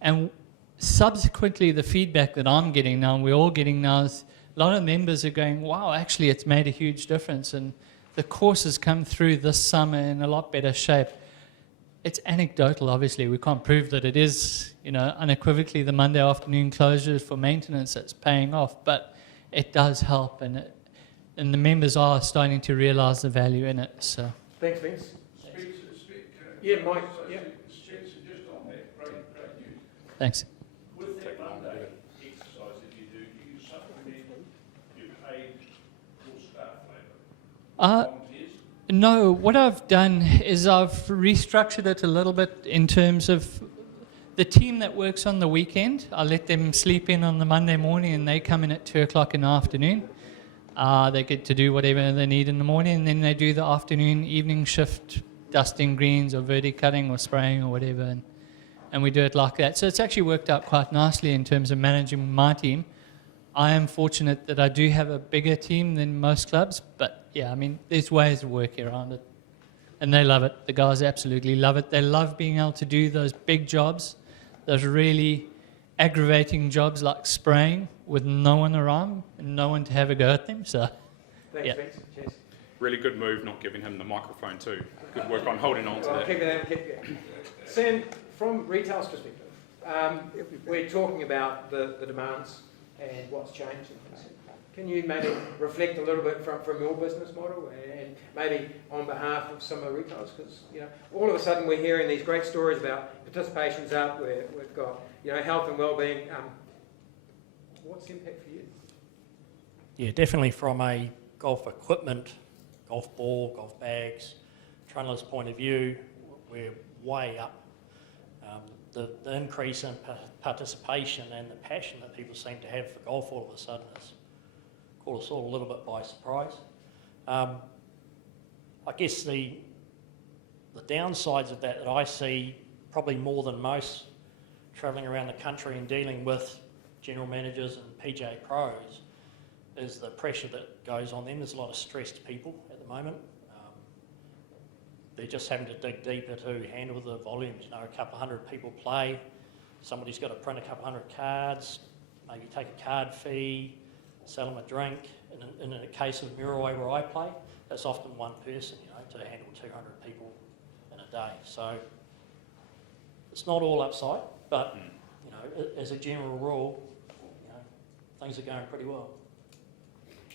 And subsequently, the feedback that I'm getting now, and we're all getting now, is a lot of members are going, wow, actually it's made a huge difference, and the course has come through this summer in a lot better shape. It's anecdotal, obviously. We can't prove that it is, unequivocally the Monday afternoon closure for maintenance that's paying off, but it does help, and the members are starting to realise the value in it. So. Thanks, Vince. Yeah, Mike. Yeah. Thanks. With that Monday exercise that you do you suffer paid full staff labour? Volunteers? No, what I've done is I've restructured it a little bit in terms of the team that works on the weekend. I let them sleep in on the Monday morning and they come in at 2 o'clock in the afternoon. They get to do whatever they need in the morning, and then they do the afternoon, evening shift, dusting greens or verticutting or spraying or whatever, and we do it like that. So it's actually worked out quite nicely in terms of managing my team. I am fortunate that I do have a bigger team than most clubs, but yeah, I mean, there's ways of working around it. And they love it. The guys absolutely love it. They love being able to do those big jobs, those really aggravating jobs like spraying with no one around and no one to have a go at them. So, Thanks, yeah. Vince. Cheers. Really good move not giving him the microphone too. Good work on holding on to that. Keep it going. Sam, from retail's perspective, we're talking about the demands and what's changed and things. Can you maybe reflect a little bit from your business model and maybe on behalf of some of the retailers? Because all of a sudden we're hearing these great stories about participation's up, we've got health and well-being. What's the impact for you? Yeah, definitely from a golf equipment, golf ball, golf bags, trailer's point of view, we're way up. The increase in participation and the passion that people seem to have for golf all of a sudden has caught us all a little bit by surprise. I guess the downsides of that I see probably more than most travelling around the country and dealing with general managers and PGA pros is the pressure that goes on them. There's a lot of stressed people at the moment. They're just having to dig deeper to handle the volumes. A couple of hundred people play, somebody's got to print a couple of hundred cards, maybe take a card fee, sell them a drink. In a case of Muriwai where I play, that's often one person, to handle 200 people in a day. So it's not all upside, but as a general rule, things are going pretty well.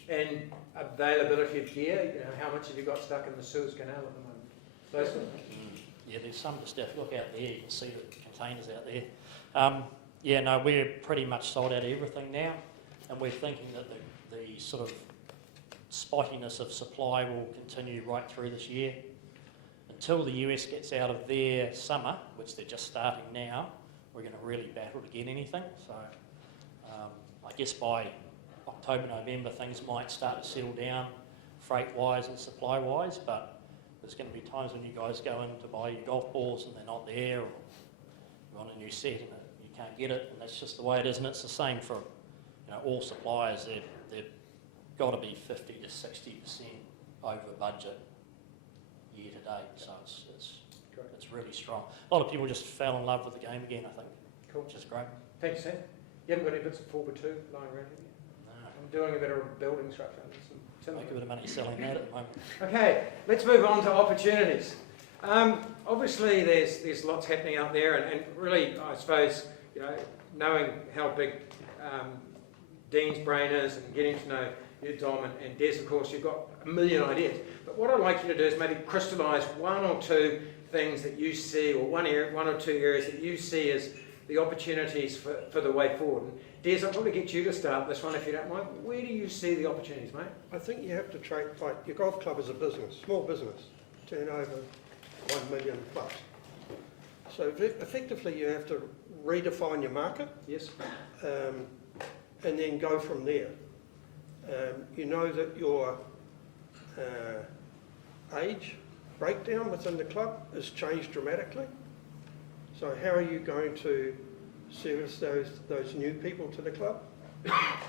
And availability of gear, how much have you got stuck in the Suez Canal at the moment? Those sort of things. Yeah, there's some stuff. Look out there, you can see the containers out there. We're pretty much sold out of everything now, and we're thinking that the sort of spottiness of supply will continue right through this year. Until the US gets out of their summer, which they're just starting now, we're going to really battle to get anything. So I guess by October, November, things might start to settle down freight-wise and supply-wise, but there's going to be times when you guys go in to buy your golf balls and they're not there, or you want a new set and you can't get it, and that's just the way it is. And it's the same for all suppliers. They've got to be 50 to 60% over budget year to date, so it's really strong. A lot of people just fell in love with the game again, I think. Cool. Which is great. Thanks, Sam. You haven't got any bits of 4x2 lying around here? No. I'm doing a bit of building structure. Make a bit of money selling that at the moment. Okay, let's move on to opportunities. Obviously, there's lots happening out there, and really, I suppose, knowing how big Dean's brain is and getting to know you, Dom, and Des, of course, you've got a million ideas. But what I'd like you to do is maybe crystallise one or two things that you see, or one or two areas that you see as the opportunities for the way forward. And Des, I'll probably get you to start this one if you don't mind. Where do you see the opportunities, mate? I think you have to treat like your golf club is a business, small business, turnover 1 million plus. So effectively you have to redefine your market. Yes. And then go from there. You know that your age breakdown within the club has changed dramatically. So how are you going to service those new people to the club?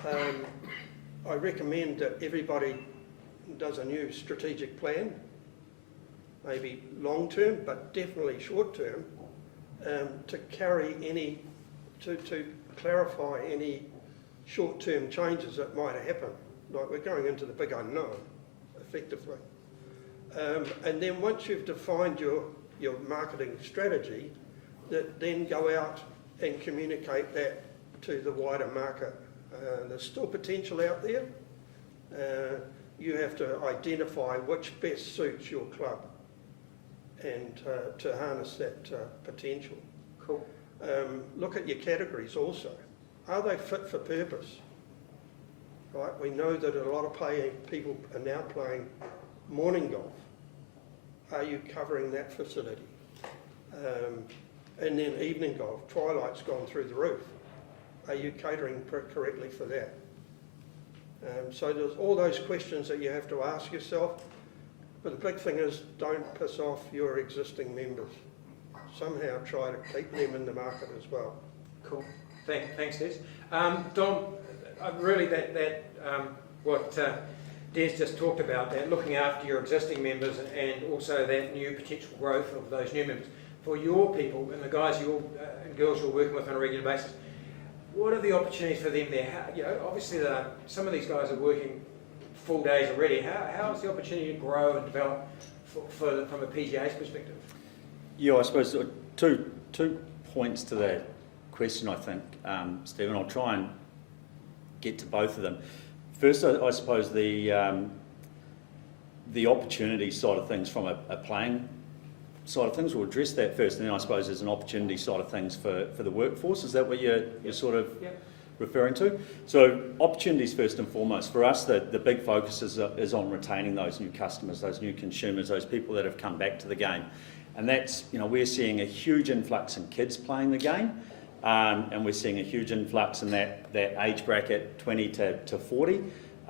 I recommend that everybody does a new strategic plan, maybe long term, but definitely short term, to clarify any short term changes that might happen. Like we're going into the big unknown, effectively. And then once you've defined your marketing strategy, then go out and communicate that to the wider market. There's still potential out there. You have to identify which best suits your club and to harness that potential. Cool. Look at your categories also. Are they fit for purpose? right? We know that a lot of people are now playing morning golf. Are you covering that facility? And then evening golf, twilight's gone through the roof. Are you catering correctly for that? So there's all those questions that you have to ask yourself. But the big thing is, don't piss off your existing members. Somehow try to keep them in the market as well. Cool. Thanks, Des. Dom, really what Des just talked about, that looking after your existing members and also that new potential growth of those new members. For your people and the guys and girls you're working with on a regular basis, what are the opportunities for them there? Obviously some of these guys are working full days already. How is the opportunity to grow and develop from a PGA's perspective? Yeah, I suppose two points to that question, I think, Stephen. I'll try and get to both of them. First, I suppose the opportunity side of things from a playing side of things, we'll address that first, and then I suppose there's an opportunity side of things for the workforce. Is that what you're sort of referring to? So opportunities first and foremost. For us, the big focus is on retaining those new customers, those new consumers, those people that have come back to the game. And that's, we're seeing a huge influx in kids playing the game, and we're seeing a huge influx in that age bracket, 20 to 40.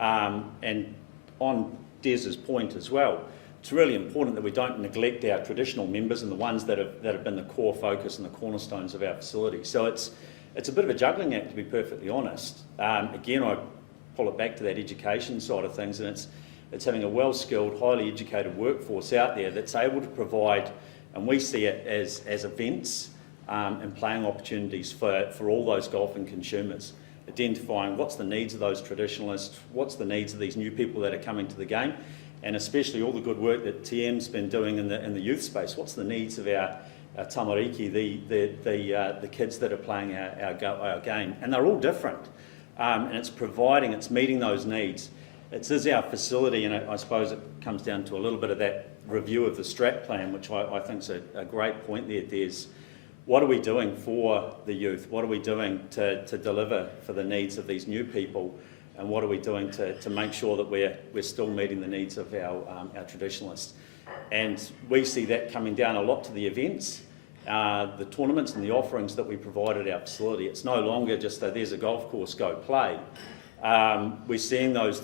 And on Des's point as well, it's really important that we don't neglect our traditional members and the ones that have been the core focus and the cornerstones of our facility. So it's a bit of a juggling act, to be perfectly honest. Again, I pull it back to that education side of things, and it's having a well-skilled, highly educated workforce out there that's able to provide, and we see it as events and playing opportunities for all those golfing consumers, identifying what's the needs of those traditionalists, what's the needs of these new people that are coming to the game, and especially all the good work that TM's been doing in the youth space. What's the needs of our tamariki, the kids that are playing our game, and they're all different, and it's meeting those needs. It is our facility, and I suppose it comes down to a little bit of that review of the strat plan, which I think is a great point there. There's what are we doing for the youth? What are we doing to deliver for the needs of these new people? And what are we doing to make sure that we're still meeting the needs of our traditionalists? And we see that coming down a lot to the events, the tournaments and the offerings that we provide at our facility. It's no longer just there's a golf course, go play. We're seeing those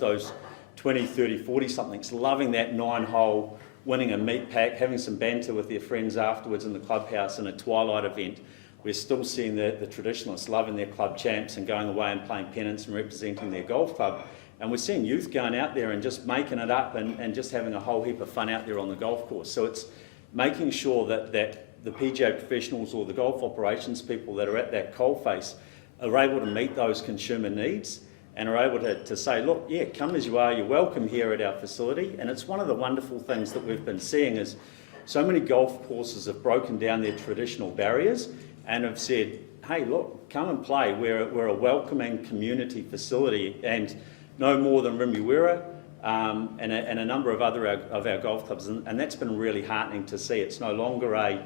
20, 30, 40-somethings loving that 9-hole, winning a meat pack, having some banter with their friends afterwards in the clubhouse in a twilight event. We're still seeing the traditionalists loving their club champs and going away and playing pennants and representing their golf club. And we're seeing youth going out there and just making it up and just having a whole heap of fun out there on the golf course. So it's making sure that the PGA professionals or the golf operations people that are at that coalface are able to meet those consumer needs and are able to say, look, yeah, come as you are, you're welcome here at our facility. And it's one of the wonderful things that we've been seeing is so many golf courses have broken down their traditional barriers and have said, hey, look, come and play. We're a welcoming community facility, and no more than Remuera and a number of other of our golf clubs. And that's been really heartening to see. It's no longer a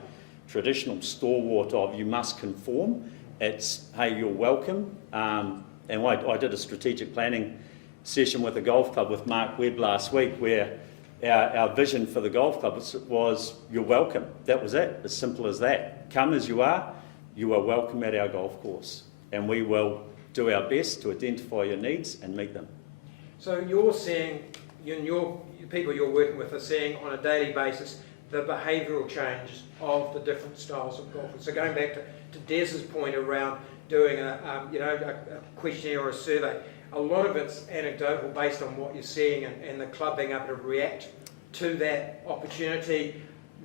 traditional stalwart of you must conform. It's, hey, you're welcome. And I did a strategic planning session with a golf club with Mark Webb last week where our vision for the golf club was you're welcome. That was it, as simple as that. Come as you are welcome at our golf course, and we will do our best to identify your needs and meet them. So you're seeing, your people you're working with are seeing on a daily basis the behavioural changes of the different styles of golf. So going back to Des's point around doing a questionnaire or a survey, a lot of it's anecdotal based on what you're seeing and the club being able to react to that opportunity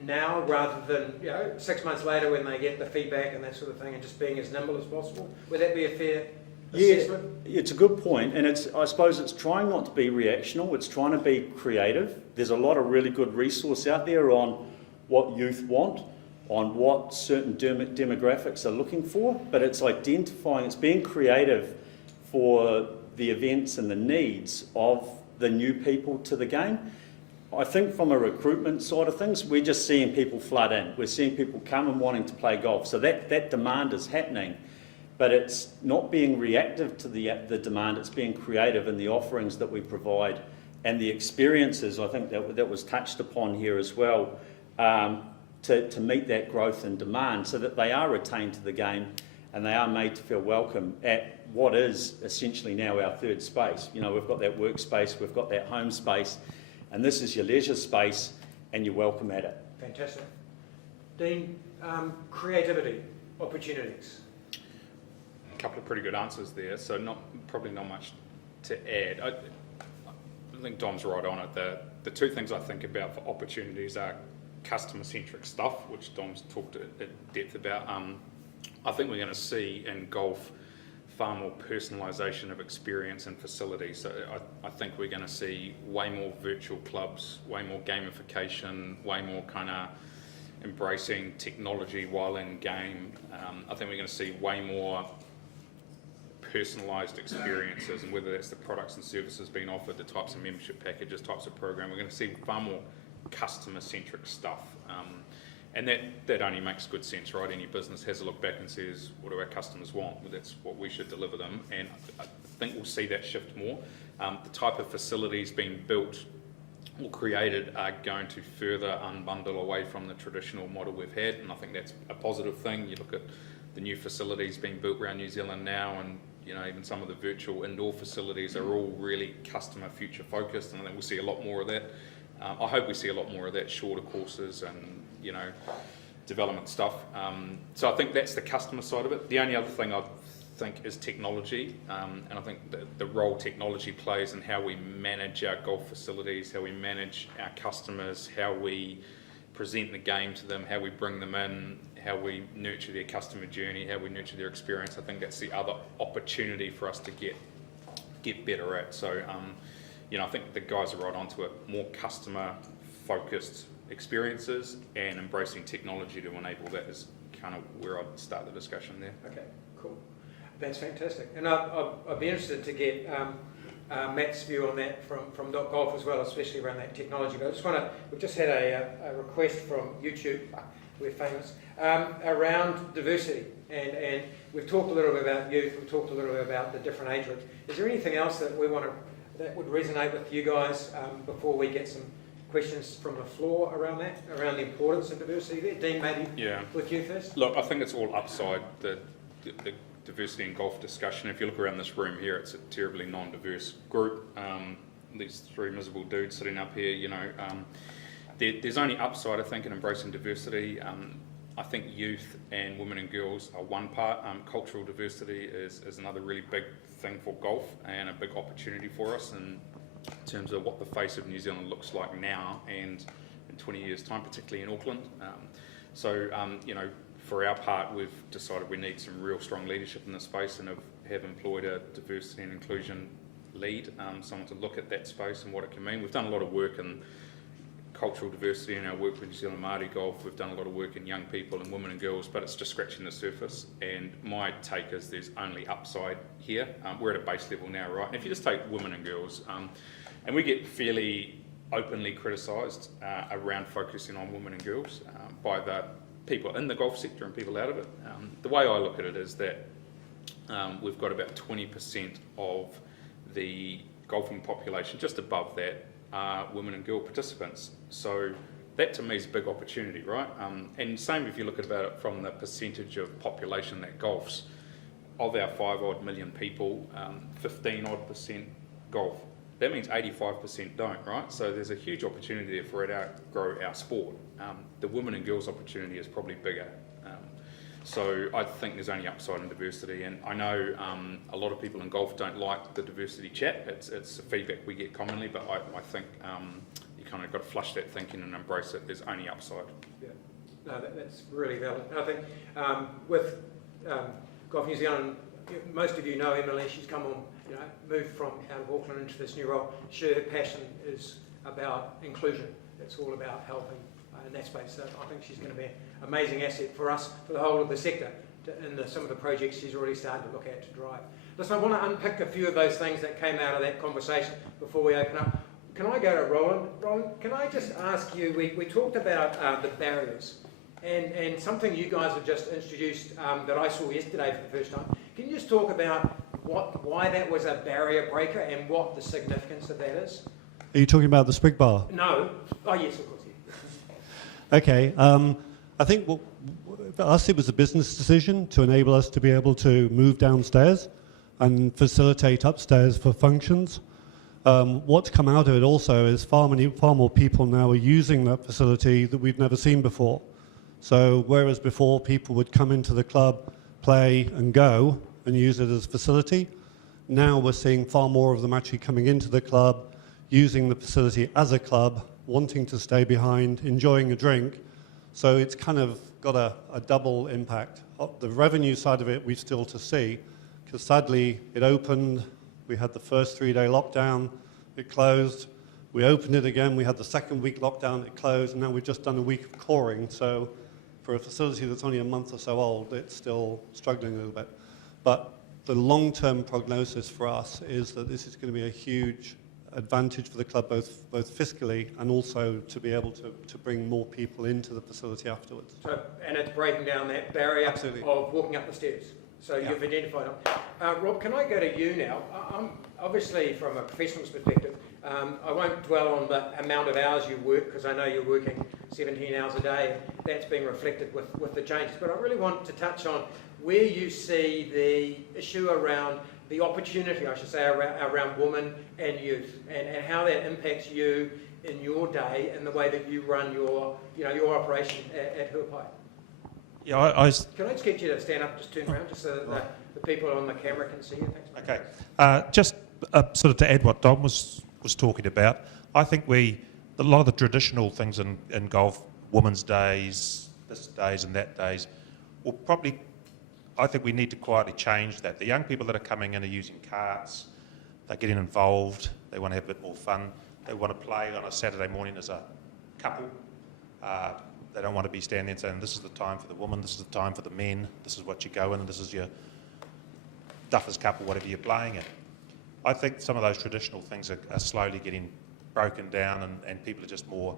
now rather than 6 months later when they get the feedback and that sort of thing, and just being as nimble as possible. Would that be a fair assessment? Yeah, it's a good point, and I suppose it's trying not to be reactional, it's trying to be creative. There's a lot of really good resource out there on what youth want, on what certain demographics are looking for, but it's identifying, it's being creative for the events and the needs of the new people to the game. I think from a recruitment side of things, we're just seeing people flood in. We're seeing people come and wanting to play golf. So that demand is happening. but it's not being reactive to the demand, it's being creative in the offerings that we provide and the experiences, I think that was touched upon here as well, to meet that growth and demand so that they are retained to the game and they are made to feel welcome at what is essentially now our third space. You know, we've got that workspace, we've got that home space, and this is your leisure space, and you're welcome at it. Fantastic. Dean, creativity, opportunities. A couple of pretty good answers there, so probably not much to add. I think Dom's right on it. The two things I think about for opportunities are customer-centric stuff, which Dom's talked at depth about. I think we're going to see in golf far more personalisation of experience and facilities. So I think we're going to see way more virtual clubs, way more gamification, way more kind of embracing technology while in game. I think we're going to see way more personalised experiences, and whether that's the products and services being offered, the types of membership packages, types of program, we're going to see far more customer-centric stuff. And that only makes good sense, right? Any business has a look back and says, what do our customers want? Well, that's what we should deliver them. And I think we'll see that shift more. The type of facilities being built or created are going to further unbundle away from the traditional model we've had, and I think that's a positive thing. You look at the new facilities being built around New Zealand now, and you know, even some of the virtual indoor facilities are all really customer future focused, and I think we'll see a lot more of that. I hope we see a lot more of that, shorter courses and, you know, development stuff. So I think that's the customer side of it. The only other thing I think is technology, and I think the role technology plays in how we manage our golf facilities, how we manage our customers, how we present the game to them, how we bring them in, how we nurture their customer journey, how we nurture their experience. I think that's the other opportunity for us to get better at. So, you know, I think the guys are right onto it. More customer-focused experiences and embracing technology to enable that is kind of where I'd start the discussion there. Okay, cool. That's fantastic. And I'd be interested to get Matt's view on that from .golf as well, especially around that technology. But I just want to, we've just had a request from YouTube, we're famous, around diversity. And we've talked a little bit about youth, we've talked a little bit about the different age groups. Is there anything else that we want to, that would resonate with you guys before we get some questions from the floor around that, around the importance of diversity there? Dean, maybe with you first? Look, I think it's all upside, the diversity in golf discussion. If you look around this room here, it's a terribly non-diverse group. These three miserable dudes sitting up here, you know, there's only upside, I think, in embracing diversity. I think youth and women and girls are one part. Cultural diversity is another really big thing for golf and a big opportunity for us in terms of what the face of New Zealand looks like now and in 20 years' time, particularly in Auckland. You know, for our part, we've decided we need some real strong leadership in this space and have employed a diversity and inclusion lead, someone to look at that space and what it can mean. We've done a lot of work in cultural diversity in our work with New Zealand Māori golf. We've done a lot of work in young people and women and girls, but it's just scratching the surface. And my take is there's only upside here. We're at a base level now, right? And if you just take women and girls, and we get fairly openly criticised around focusing on women and girls by the people in the golf sector and people out of it. The way I look at it is that we've got about 20% of the golfing population, just above that, are women and girl participants. So that to me is a big opportunity, right? And same if you look about it from the percentage of population that golfs. Of our 5-odd million people, 15-odd% golf. That means 85% don't, right? So there's a huge opportunity there for it to grow our sport. The women and girls opportunity is probably bigger. So I think there's only upside in diversity, and I know a lot of people in golf don't like the diversity chat. It's the feedback we get commonly, but I think you kind of got to flush that thinking and embrace it. There's only upside. Yeah, no, that's really valid. I think with Golf New Zealand, most of you know Emily. She's come on, you know, moved from out of Auckland into this new role. Her passion is about inclusion. It's all about helping in that space. So I think she's going to be an amazing asset for us, for the whole of the sector, in some of the projects she's already started to look at to drive. Listen, I want to unpick a few of those things that came out of that conversation before we open up. Can I go to Roland? Roland, can I just ask you, we talked about the barriers, and something you guys have just introduced that I saw yesterday for the first time. just talk about why that was a barrier breaker and what the significance of that is? Are you talking about the Sprig Bar? No. Oh, yes, of course. Yeah. Okay. I think for us it was a business decision to enable us to be able to move downstairs and facilitate upstairs for functions. What's come out of it also is far more people now are using that facility that we've never seen before. So whereas before people would come into the club, play and go and use it as a facility, now we're seeing far more of them actually coming into the club, using the facility as a club, wanting to stay behind, enjoying a drink. So it's kind of got a double impact. The revenue side of it we've still to see, because sadly it opened, we had the first 3-day lockdown, it closed, we opened it again, we had the second week lockdown, it closed, and now we've just done a week of coring. So for a facility that's only a month or so old, it's still struggling a little bit. But the long-term prognosis for us is that this is going to be a huge advantage for the club, both fiscally and also to be able to bring more people into the facility afterwards. So, and it's breaking down that barrier Absolutely. of walking up the stairs. So you've identified them. Rob, can I go to you now? Obviously, from a professional's perspective, I won't dwell on the amount of hours you work, because I know you're working 17 hours a day. That's being reflected with the changes. But I really want to touch on where you see the issue around the opportunity, I should say, around women and youth, and how that impacts you in your day and the way that you run your operation at Huapai. Yeah, Can I just get you to stand up, just turn around, just so that the people on the camera can see you? Thanks. Okay. Just sort of to add what Dom was talking about, I think a lot of the traditional things in golf, women's days, this days and that days, will probably, I think we need to quietly change that. The young people that are coming in are using carts, they're getting involved, they want to have a bit more fun, they want to play on a Saturday morning as a couple. They don't want to be standing there saying, this is the time for the woman, this is the time for the men, this is what you go in, and this is your duffers cup or whatever you're playing in. I think some of those traditional things are slowly getting broken down, and people are just more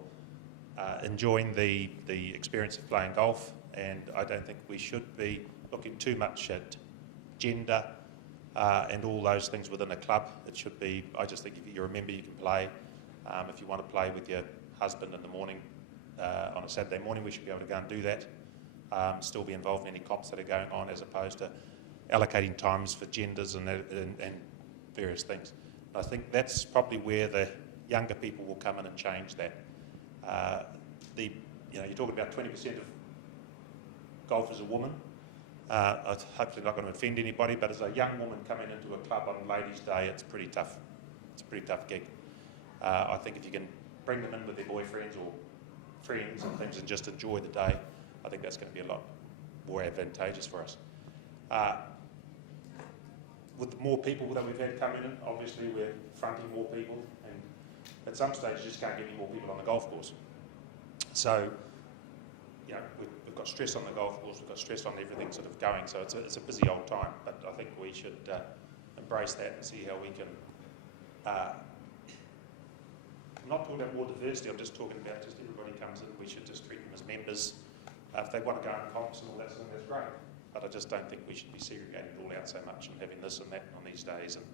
enjoying the experience of playing golf, and I don't think we should be looking too much at gender and all those things within a club. It should be, I just think if you're a member you can play. If you want to play with your husband in the morning, on a Saturday morning, we should be able to go and do that. Still be involved in any comps that are going on, as opposed to allocating times for genders and various things. I think that's probably where the younger people will come in and change that. You're talking about 20% of golfers are women. I'm hopefully not going to offend anybody, but as a young woman coming into a club on Ladies' Day, it's pretty tough. It's a pretty tough gig. I think if you can bring them in with their boyfriends or friends and things and just enjoy the day, I think that's going to be a lot more advantageous for us. With more people that we've had coming in, obviously we're fronting more people, and at some stage you just can't get any more people on the golf course. So, we've got stress on the golf course, we've got stress on everything sort of going, so it's a busy old time, but I think we should embrace that and see how we can. I'm not talking about more diversity, I'm just talking about just everybody comes in, we should just treat them as members. If they want to go in comps and all that stuff, that's great. But I just don't think we should be segregating it all out so much and having this and that on these days, and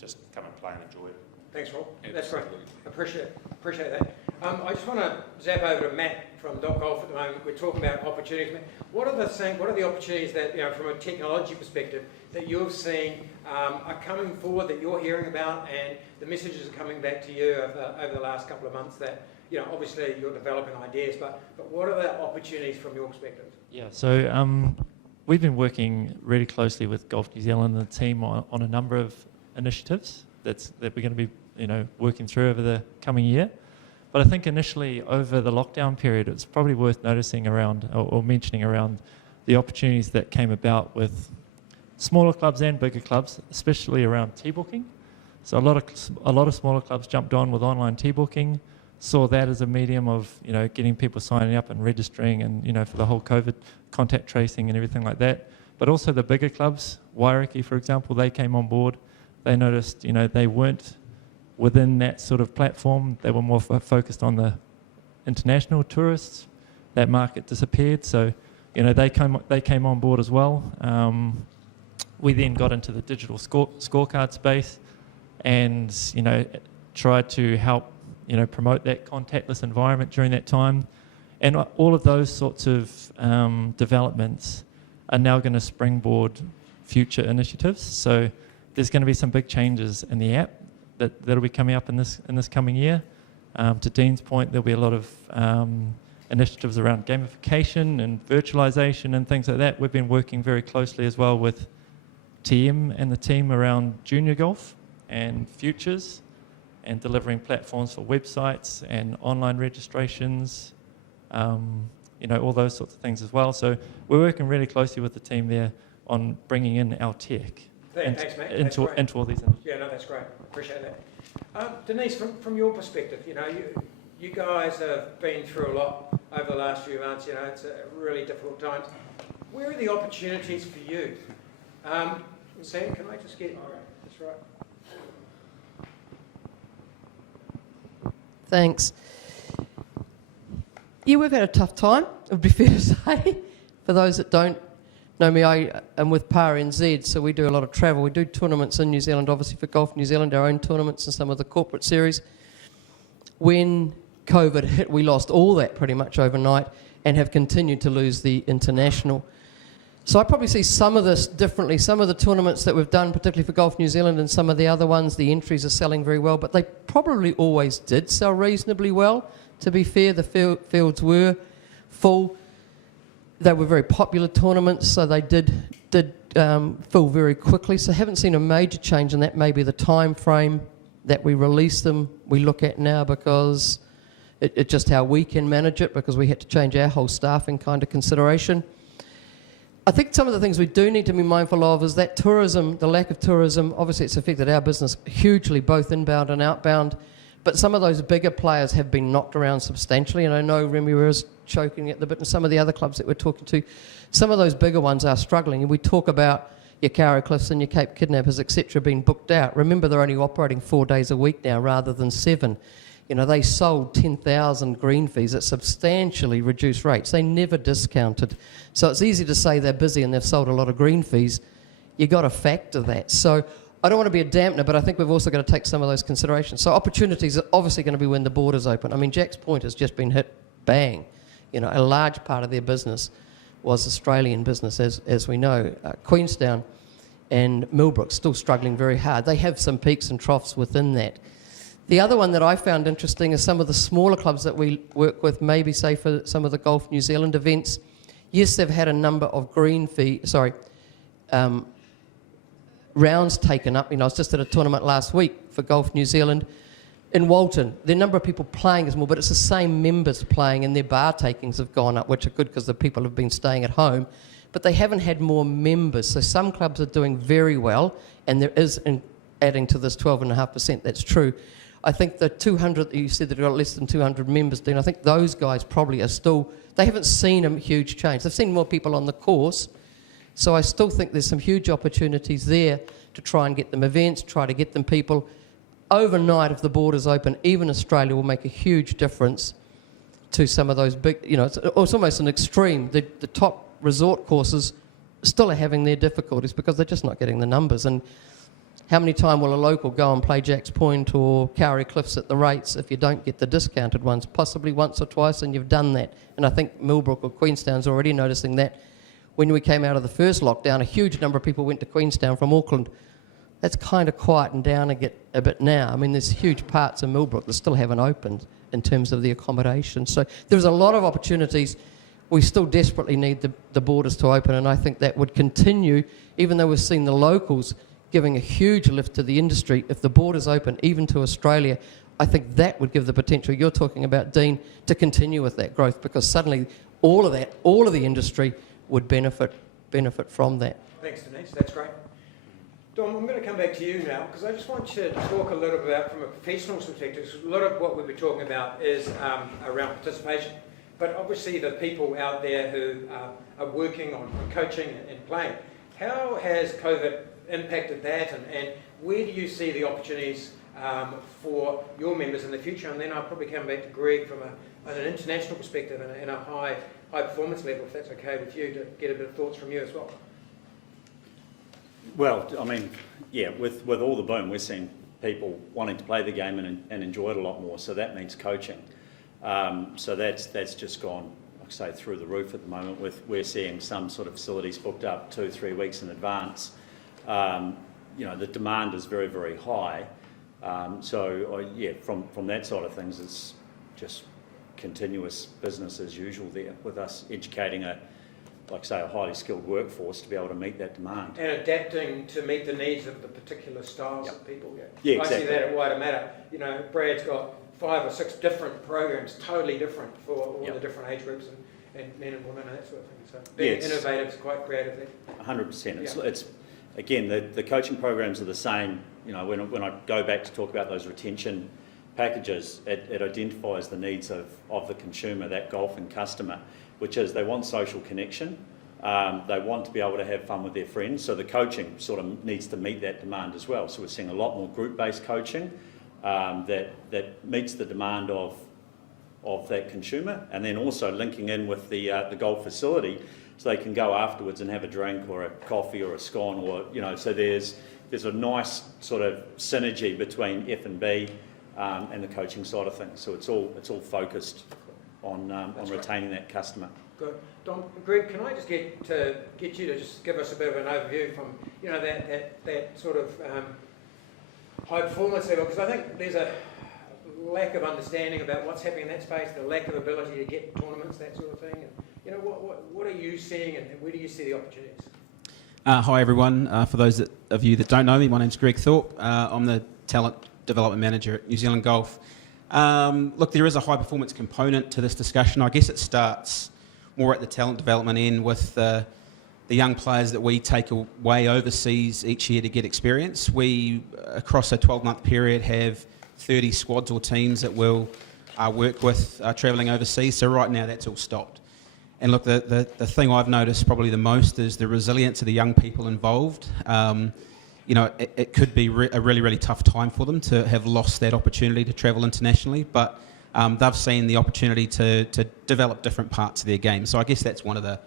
just come and play and enjoy it. Thanks, Rob. That's great. Appreciate that. I just want to zap over to Matt from Dot Golf at the moment. We're talking about opportunities. What are the opportunities that, from a technology perspective, that you've seen are coming forward, that you're hearing about, and the messages are coming back to you over the last couple of months that, obviously you're developing ideas, but what are the opportunities from your perspective? Yeah, so we've been working really closely with Golf New Zealand and the team on a number of initiatives that we're going to be working through over the coming year. But I think initially over the lockdown period, it's probably worth noticing around or mentioning around the opportunities that came about with smaller clubs and bigger clubs, especially around tee booking. So a lot of smaller clubs jumped on with online tee booking, saw that as a medium of getting people signing up and registering, and for the whole COVID contact tracing and everything like that. But also the bigger clubs, Wairiki for example, they came on board. They noticed they weren't within that sort of platform. They were more focused on the international tourists. That market disappeared, so they came on board as well. we then got into the digital scorecard space, and tried to help promote that contactless environment during that time, and all of those sorts of developments are now going to springboard future initiatives. So there's going to be some big changes in the app that'll be coming up in this coming year. To Dean's point, there'll be a lot of initiatives around gamification and virtualization and things like that. We've been working very closely as well with TM and the team around junior golf and futures, and delivering platforms for websites and online registrations, all those sorts of things as well. So we're working really closely with the team there on bringing in our tech Thanks, mate. into all these initiatives. Yeah, no, that's great. Appreciate that. Denise, from your perspective, you guys have been through a lot over the last few months. It's a really difficult times. Where are the opportunities for you? Sam, can I just get... All right, that's right. Thanks. Yeah, we've had a tough time, it would be fair to say. For those that don't know me, I am with PAR NZ, so we do a lot of travel. We do tournaments in New Zealand, obviously for Golf New Zealand, our own tournaments and some of the corporate series. When COVID hit, we lost all that pretty much overnight and have continued to lose the international. So I probably see some of this differently. Some of the tournaments that we've done, particularly for Golf New Zealand, and some of the other ones, the entries are selling very well, but they probably always did sell reasonably well. To be fair, the fields were full. They were very popular tournaments, so they did fill very quickly. So I haven't seen a major change in that. Maybe the time frame that we release them, we look at now, because it's just how we can manage it, because we had to change our whole staffing kind of consideration. I think some of the things we do need to be mindful of is that tourism, the lack of tourism, obviously it's affected our business hugely, both inbound and outbound, but some of those bigger players have been knocked around substantially, and I know Remy was choking at the bit, and some of the other clubs that we're talking to, some of those bigger ones are struggling, and we talk about your Kauri Cliffs and your Cape Kidnappers, etc., being booked out. Remember, they're only operating 4 days a week now rather than 7. They sold 10,000 green fees at substantially reduced rates. They never discounted. So it's easy to say they're busy and they've sold a lot of green fees. You've got to factor that. So I don't want to be a dampener, but I think we've also got to take some of those considerations. So opportunities are obviously going to be when the borders open. I mean, Jack's Point has just been hit bang. A large part of their business was Australian business, as we know. Queenstown and Millbrook still struggling very hard. They have some peaks and troughs within that. The other one that I found interesting is some of the smaller clubs that we work with, maybe say for some of the Golf New Zealand events. Yes, they've had a number of rounds taken up. I was just at a tournament last week for Golf New Zealand in Walton. The number of people playing is more, but it's the same members playing, and their bar takings have gone up, which are good because the people have been staying at home, but they haven't had more members. So some clubs are doing very well, and there is, adding to this 12.5%, that's true. I think the 200, you said that you've got less than 200 members, Dean, I think those guys probably are still, they haven't seen a huge change. They've seen more people on the course, so I still think there's some huge opportunities there to try and get them events, try to get them people. Overnight, if the borders open, even Australia will make a huge difference to some of those big, it's almost an extreme. The top resort courses still are having their difficulties because they're just not getting the numbers. And how many times will a local go and play Jack's Point or Kauri Cliffs at the rates if you don't get the discounted ones? Possibly once or twice, and you've done that. And I think Millbrook or Queenstown's already noticing that. When we came out of the first lockdown, a huge number of people went to Queenstown from Auckland. That's kind of quietened down a bit now. I mean, there's huge parts of Millbrook that still haven't opened in terms of the accommodation. So there's a lot of opportunities. We still desperately need the borders to open, and I think that would continue, even though we've seen the locals giving a huge lift to the industry. If the borders open, even to Australia, I think that would give the potential you're talking about, Dean, to continue with that growth, because suddenly all of the industry would benefit from that. Thanks, Denise. That's great. Dom, I'm going to come back to you now, because I just want you to talk a little bit about, from a professional perspective, a lot of what we've been talking about is around participation, but obviously the people out there who are working on coaching and playing. How has COVID impacted that, and where do you see the opportunities for your members in the future? And then I'll probably come back to Greg from an international perspective and a high performance level, if that's okay with you, to get a bit of thoughts from you as well. Well, I mean, yeah, with all the boom, we're seeing people wanting to play the game and enjoy it a lot more. So that means coaching. So that's just gone, like I say, through the roof at the moment. We're seeing some sort of facilities booked up 2-3 weeks in advance. You know, the demand is very, very high. Yeah, from that side of things, it's just continuous business as usual there, with us educating like I say, a highly skilled workforce to be able to meet that demand. And adapting to meet the needs of the particular styles of people. Yeah, I exactly. see that at Waitemata. You know, Brad's got 5 or 6 different programs, totally different for all the different age groups and men and women and that sort of thing. So being innovative is quite creative there. 100%. It's again, the coaching programs are the same. You know, when I go back to talk about those retention packages, it identifies the needs of the consumer, that golfing customer, which is they want social connection, they want to be able to have fun with their friends, so the coaching sort of needs to meet that demand as well. So we're seeing a lot more group-based coaching that meets the demand of that consumer, and then also linking in with the golf facility so they can go afterwards and have a drink or a coffee or a scone, or, you know, so there's a nice sort of synergy between F&B and the coaching side of things. So it's all focused on retaining that customer. Good. Greg, can I just get you to just give us a bit of an overview from, you know, that sort of high performance level, because I think there's a lack of understanding about what's happening in that space, the lack of ability to get tournaments, that sort of thing. And, you know, what are you seeing, and where do you see the opportunities? Hi everyone. For those of you that don't know me, my name's Greg Thorpe. I'm the Talent Development Manager at New Zealand Golf. Look, there is a high performance component to this discussion. I guess it starts more at the talent development end with the young players that we take away overseas each year to get experience. We, across a 12-month period, have 30 squads or teams that we'll work with travelling overseas. So right now that's all stopped. And look, the thing I've noticed probably the most is the resilience of the young people involved. You know, it could be a really, really tough time for them to have lost that opportunity to travel internationally, but they've seen the opportunity to develop different parts of their game. So I guess that's one of the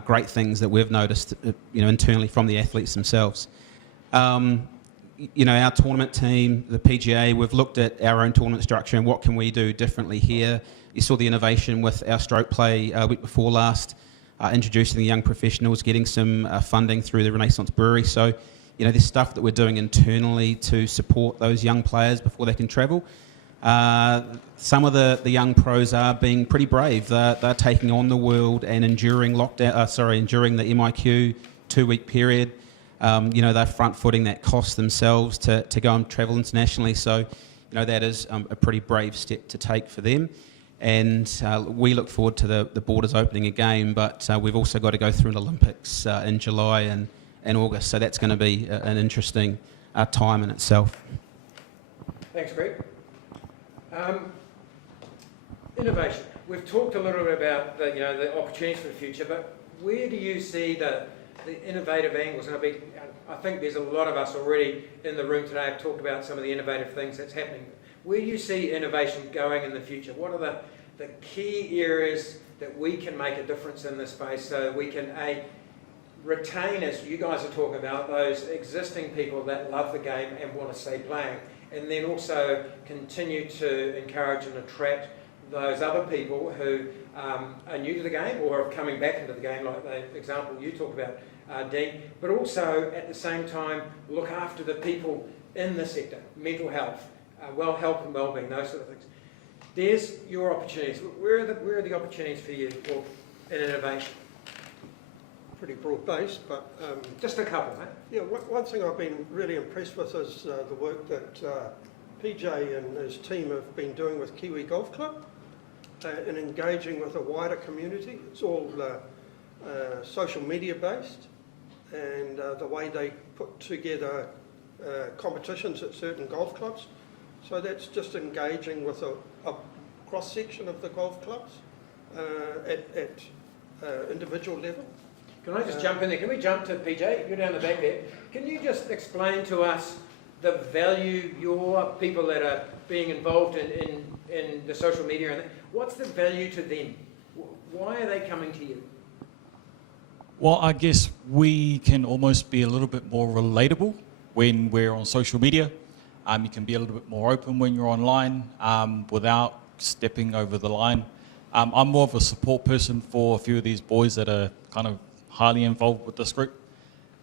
great things that we've noticed, you know, internally from the athletes themselves. You know, our tournament team, the PGA, we've looked at our own tournament structure and what can we do differently here. You saw the innovation with our stroke play week before last, introducing the young professionals, getting some funding through the Renaissance Brewery. So, you know, there's stuff that we're doing internally to support those young players before they can travel. Some of the young pros are being pretty brave. They're taking on the world and enduring enduring the MIQ 2-week period. You know, they're front-footing that cost themselves to go and travel internationally. So, you know, that is a pretty brave step to take for them. And we look forward to the borders opening again, but we've also got to go through an Olympics in July and August. So that's going to be an interesting time in itself. Thanks, Greg. Innovation. We've talked a little bit about the opportunities for the future, but where do you see the innovative angles? And I think there's a lot of us already in the room today have talked about some of the innovative things that's happening. Where do you see innovation going in the future? What are the key areas that we can make a difference in this space so we can retain, as you guys are talking about, those existing people that love the game and want to stay playing, and then also continue to encourage and attract those other people who are new to the game or are coming back into the game, like the example you talk about, Dean, but also at the same time look after the people in the sector, mental health, health and wellbeing, those sort of things. There's your opportunities. Where are the opportunities for you in innovation? Pretty broad-based, but... just a couple, mate. Yeah, one thing I've been really impressed with is the work that PJ and his team have been doing with Kiwi Golf Club in engaging with a wider community. It's all social media based, and the way they put together competitions at certain golf clubs. So that's just engaging with a cross-section of the golf clubs at individual level. Can I just jump in there? Can we jump to PJ? You're down the back there. Can you just explain to us the value your people that are being involved in the social media, and what's the value to them? Why are they coming to you? Well, I guess we can almost be a little bit more relatable when we're on social media. You can be a little bit more open when you're online without stepping over the line. I'm more of a support person for a few of these boys that are kind of highly involved with this group.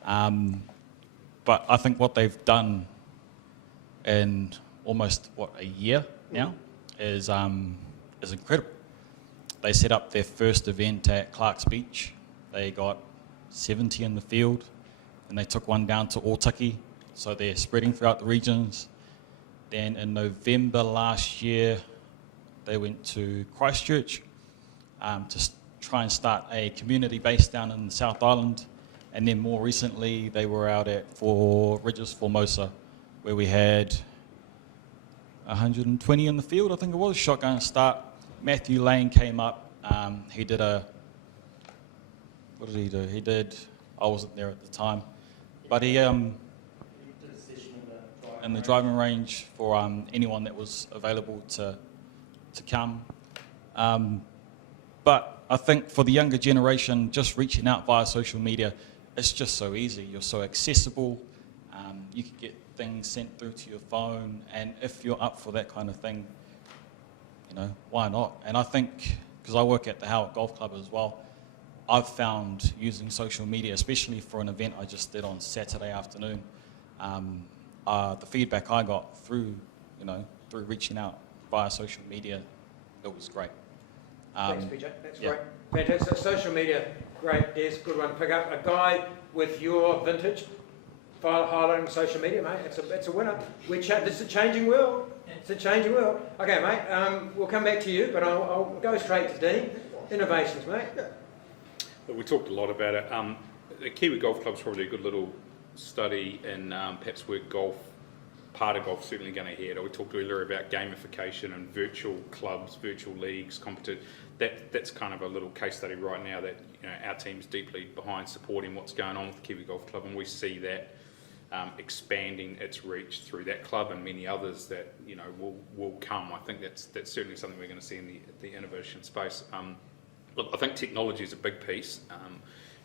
But I think what they've done in almost, a year now is incredible. They set up their first event at Clark's Beach. They got 70 in the field, and they took one down to Otaki, so they're spreading throughout the regions. Then in November last year, they went to Christchurch to try and start a community base down in the South Island. And then more recently, they were out at Four Ridges, Formosa, where we had 120 in the field, I think it was, shotgun start. Matthew Lane came up. He did what did he do? I wasn't there at the time, but he did a session in the driving range for anyone that was available to come. But I think for the younger generation, just reaching out via social media, it's just so easy. You're so accessible. You can get things sent through to your phone, and if you're up for that kind of thing, why not? And I think, because I work at the Howard Golf Club as well, I've found using social media, especially for an event I just did on Saturday afternoon, the feedback I got through reaching out via social media, it was great. Thanks, PJ. That's great. Fantastic. Social media, great. Yes, good one. Pick up a guy with your vintage, highlighting social media, mate. It's a winner. This is a changing world. It's a changing world. Okay, mate. We'll come back to you, but I'll go straight to Dean. Innovations, mate. But we talked a lot about it. The Kiwi Golf Club's probably a good little study in perhaps where golf, part of golf, certainly going to head. We talked earlier about gamification and virtual clubs, virtual leagues, competition. That's kind of a little case study right now that our team's deeply behind supporting what's going on with the Kiwi Golf Club, and we see that expanding its reach through that club and many others that will come. I think that's certainly something we're going to see in the innovation space. Look, I think technology is a big piece.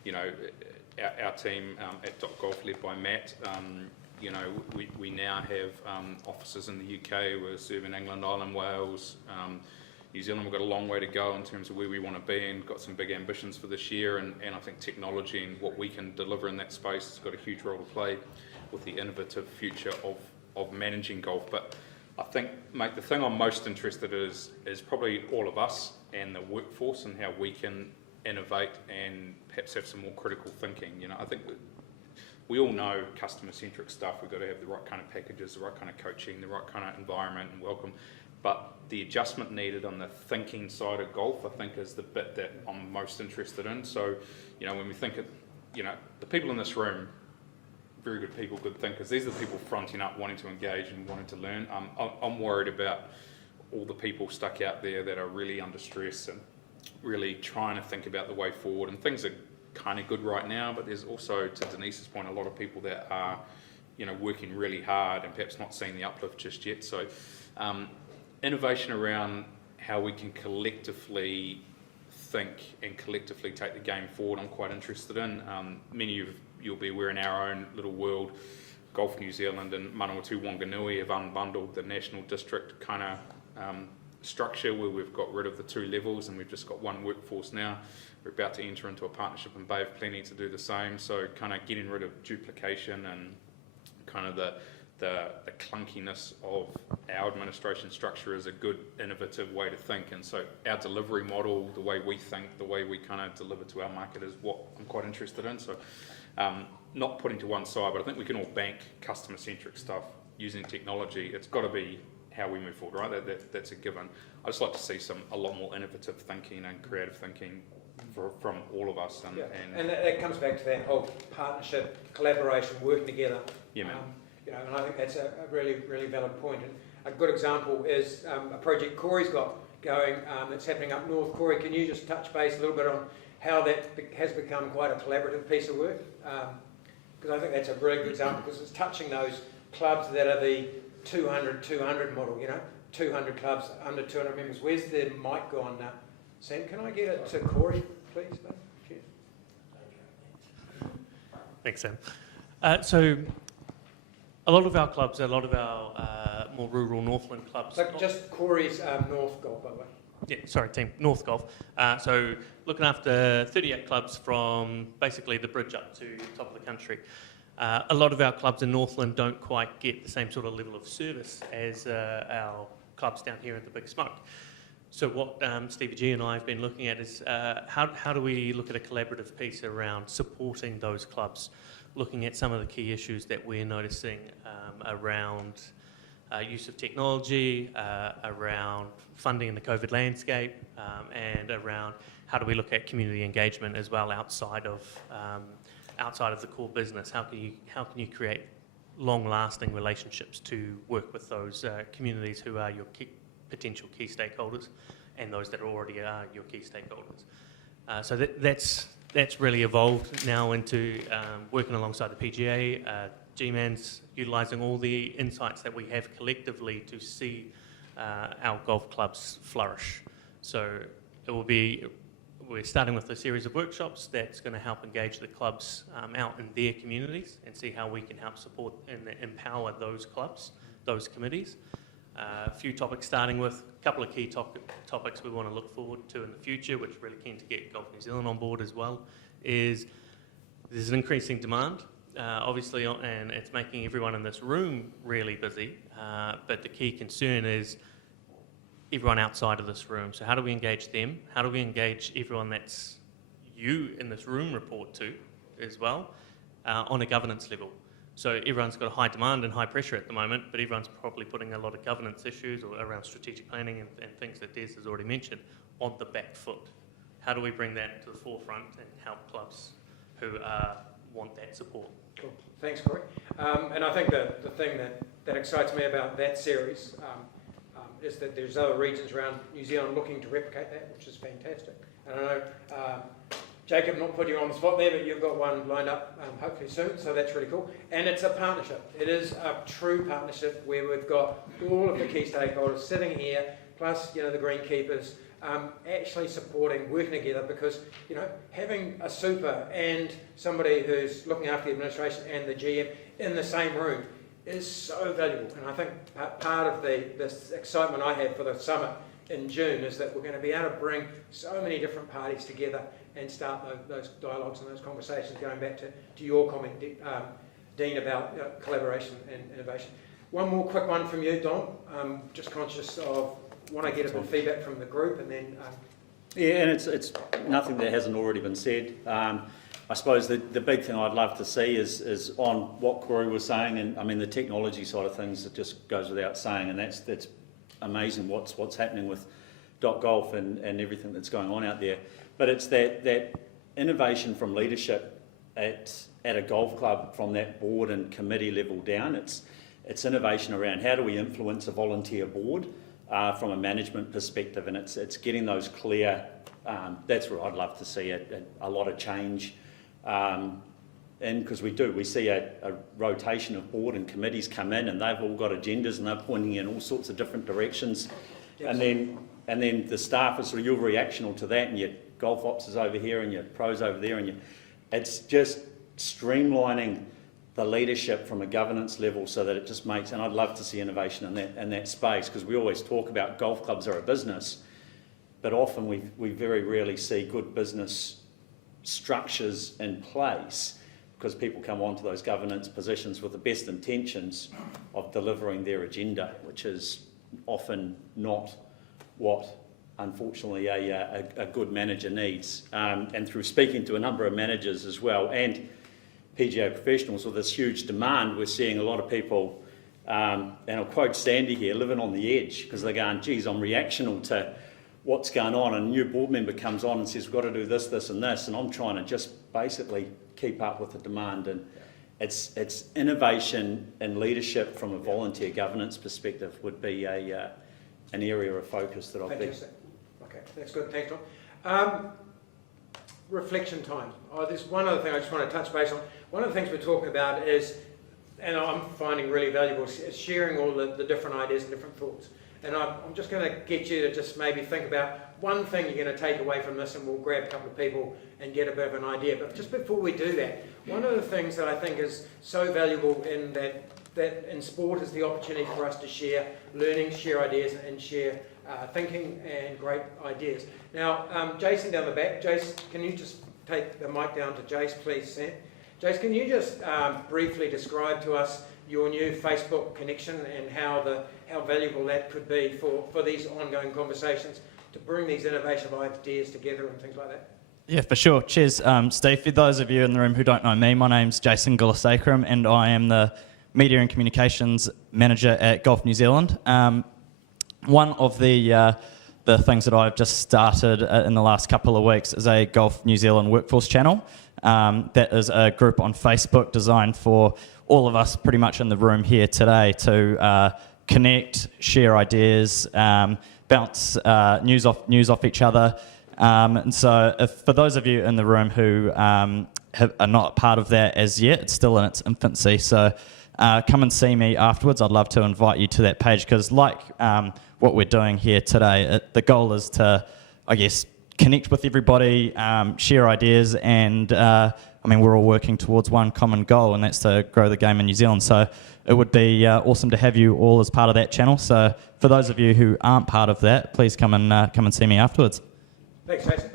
Our team at Topp Golf, led by Matt, we now have offices in the UK. We're serving England, Ireland, Wales, New Zealand. We've got a long way to go in terms of where we want to be, and got some big ambitions for this year. And I think technology and what we can deliver in that space has got a huge role to play with the innovative future of managing golf. But I think, mate, the thing I'm most interested in is probably all of us and the workforce, and how we can innovate and perhaps have some more critical thinking. I think we all know customer-centric stuff. We've got to have the right kind of packages, the right kind of coaching, the right kind of environment and welcome. But the adjustment needed on the thinking side of golf, I think, is the bit that I'm most interested in. So, when we think of, the people in this room, very good people, good thinkers. These are the people fronting up, wanting to engage and wanting to learn. I'm worried about all the people stuck out there that are really under stress and really trying to think about the way forward. And things are kind of good right now, but there's also, to Denise's point, a lot of people that are, working really hard and perhaps not seeing the uplift just yet. So, innovation around how we can collectively think and collectively take the game forward, I'm quite interested in. Many of you'll be aware, in our own little world, Golf New Zealand and Manawatu Wanganui have unbundled the national district kind of structure, where we've got rid of the two levels and we've just got one workforce now. We're about to enter into a partnership in Bay of Plenty to do the same, so kind of getting rid of duplication and kind of the clunkiness of our administration structure is a good innovative way to think. And so our delivery model, the way we think, the way we kind of deliver to our market is what I'm quite interested in. So not putting to one side, but I think we can all bank customer-centric stuff using technology. It's got to be how we move forward, right? That's a given. I just like to see a lot more innovative thinking and creative thinking from all of us. And that comes back to that whole partnership, collaboration, working together. Yeah, man. And I think that's a really, really valid point. And a good example is a project Corey's got going that's happening up north. Corey, can you just touch base a little bit on how that has become quite a collaborative piece of work? Because I think that's a really good example, because it's touching those clubs that are the 200 model, 200 clubs under 200 members. Where's the mic gone now? Sam, can I get it to Corey, please? Cheers. Thanks, Sam. So a lot of our clubs, a lot of our more rural Northland clubs... So just Corey's North Golf, by the way. Yeah, sorry, team, North Golf. So looking after 38 clubs from basically the bridge up to the top of the country. A lot of our clubs in Northland don't quite get the same sort of level of service as our clubs down here at the Big Smoke. So what Stevie G and I have been looking at is how do we look at a collaborative piece around supporting those clubs, looking at some of the key issues that we're noticing around use of technology, around funding in the COVID landscape, and around how do we look at community engagement as well outside of the core business. How can you create long-lasting relationships to work with those communities who are your potential key stakeholders and those that already are your key stakeholders. So that's really evolved now into working alongside the PGA, GMANZ, utilising all the insights that we have collectively to see our golf clubs flourish. So we're starting with a series of workshops that's going to help engage the clubs out in their communities and see how we can help support and empower those clubs, those committees. A few topics, starting with a couple of key topics we want to look forward to in the future, which we're really keen to get Golf New Zealand on board as well, is there's an increasing demand, obviously, and it's making everyone in this room really busy, but the key concern is everyone outside of this room. So how do we engage them? How do we engage everyone that's you in this room report to as well on a governance level? So everyone's got a high demand and high pressure at the moment, but everyone's probably putting a lot of governance issues or around strategic planning and things that Des has already mentioned on the back foot. How do we bring that to the forefront and help clubs who want that support? Cool. Thanks, Corey. And I think the thing that excites me about that series is that there's other regions around New Zealand looking to replicate that, which is fantastic. And I know Jacob, not putting you on the spot there, but you've got one lined up hopefully soon, so that's really cool. And it's a partnership. It is a true partnership where we've got all of the key stakeholders sitting here, plus the greenkeepers, actually supporting, working together, because having a super and somebody who's looking after the administration and the GM in the same room is so valuable. And I think part of this excitement I have for the summit in June is that we're going to be able to bring so many different parties together and start those dialogues and those conversations, going back to your comment, Dean, about collaboration and innovation. One more quick one from you, Dom. I'm just conscious of, want to get a bit of feedback from the group, and then... Yeah, and it's nothing that hasn't already been said. I suppose the big thing I'd love to see is on what Corey was saying, and I mean the technology side of things, it just goes without saying, and that's amazing what's happening with .golf and everything that's going on out there. But it's that innovation from leadership at a golf club, from that board and committee level down. It's innovation around how do we influence a volunteer board from a management perspective, and it's getting those clear. That's where I'd love to see a lot of change. And because we see a rotation of board and committees come in, and they've all got agendas and they're pointing in all sorts of different directions. Yes. And then the staff is sort of, you're reactional to that, and your golf ops is over here and your pros over there, and it's just streamlining the leadership from a governance level so that it just makes, and I'd love to see innovation in that space, because we always talk about golf clubs are a business, but often we very rarely see good business structures in place, because people come onto those governance positions with the best intentions of delivering their agenda, which is often not what, unfortunately, a good manager needs. And through speaking to a number of managers as well, and PGA professionals with this huge demand, we're seeing a lot of people, and I'll quote Sandy here, living on the edge, because they're going, geez, I'm reactional to what's going on, and a new board member comes on and says, we've got to do this, this and this, and I'm trying to just basically keep up with the demand. And it's innovation and leadership from a volunteer governance perspective would be an area of focus that I'll be. Fantastic. Okay, that's good. Thanks, Tom. Reflection time. There's one other thing I just want to touch base on. One of the things we're talking about is, and I'm finding really valuable, is sharing all the different ideas and different thoughts. And I'm just going to get you to just maybe think about one thing you're going to take away from this, and we'll grab a couple of people and get a bit of an idea. But just before we do that, one of the things that I think is so valuable in that in sport is the opportunity for us to share learning, share ideas, and share thinking and great ideas. Now, Jason down the back. Jace, can you just take the mic down to Jace, please, Sam? Jace, can you just briefly describe to us your new Facebook connection and how valuable that could be for these ongoing conversations to bring these innovative ideas together and things like that? Yeah, for sure. Cheers, Steve. For those of you in the room who don't know me, my name's Jason Gullisacrum, and I am the Media and Communications Manager at Golf New Zealand. One of the things that I've just started in the last couple of weeks is a Golf New Zealand workforce channel. That is a group on Facebook designed for all of us pretty much in the room here today to connect, share ideas, bounce news off each other. And so for those of you in the room who are not part of that as yet, it's still in its infancy. So come and see me afterwards. I'd love to invite you to that page because like what we're doing here today, the goal is to, I guess, connect with everybody, share ideas, and we're all working towards one common goal, and that's to grow the game in New Zealand. So it would be awesome to have you all as part of that channel. So for those of you who aren't part of that, please come and see me afterwards. Thanks, Jason.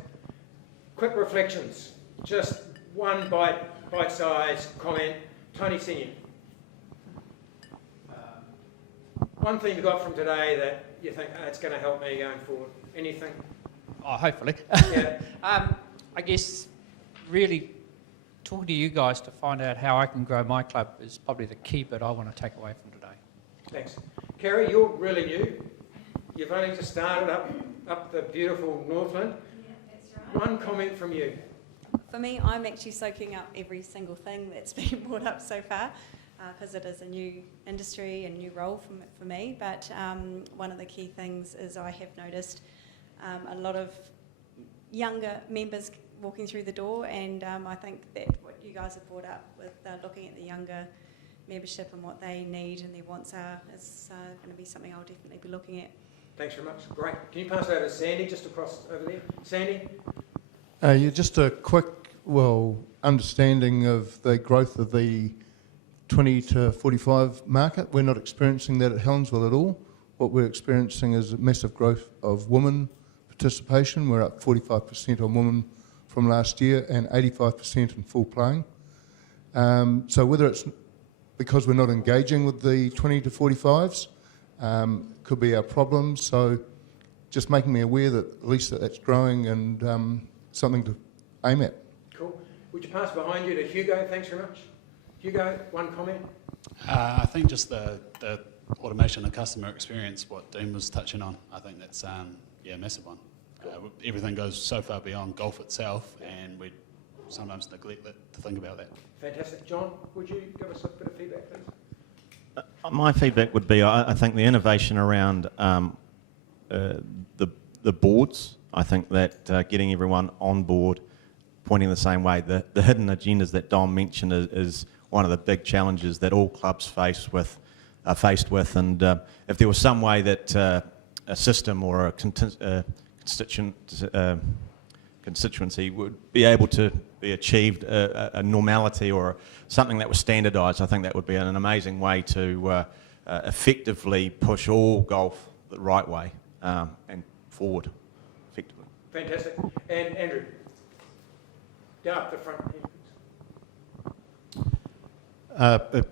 Quick reflections. Just one bite-sized comment. Tony Senior. One thing you got from today that you think, it's going to help me going forward. Anything? Oh, hopefully. Yeah. I guess really talking to you guys to find out how I can grow my club is probably the key bit I want to take away from today. Thanks. Kerry, you're really new. You've only just started up the beautiful Northland. Yeah, that's right. One comment from you. For me, I'm actually soaking up every single thing that's been brought up so far because it is a new industry and new role for me. But one of the key things is I have noticed a lot of younger members walking through the door, and I think that what you guys have brought up with looking at the younger membership and what they need and their wants are is going to be something I'll definitely be looking at. Thanks very much. Great. Can you pass it over to Sandy, just across over there? Sandy? Just a quick, understanding of the growth of the 20 to 45 market. We're not experiencing that at Helensville at all. What we're experiencing is a massive growth of women participation. We're up 45% on women from last year and 85% in full playing. So whether it's because we're not engaging with the 20 to 45s, could be our problem. So just making me aware that at least that's growing and something to aim at. Cool. Would you pass behind you to Hugo? Thanks very much. Hugo, one comment? I think just the automation and customer experience, what Dean was touching on, I think that's a massive one. Everything goes so far beyond golf itself, and we sometimes neglect to think about that. Fantastic. John, would you give us a bit of feedback, please? My feedback would be, I think the innovation around the boards, I think that getting everyone on board, pointing the same way, the hidden agendas that Dom mentioned is one of the big challenges that all clubs are faced with, and if there was some way that a system or a constituency would be able to be achieved, a normality or something that was standardised, I think that would be an amazing way to effectively push all golf the right way and forward effectively. Fantastic. And Andrew, down up the front here.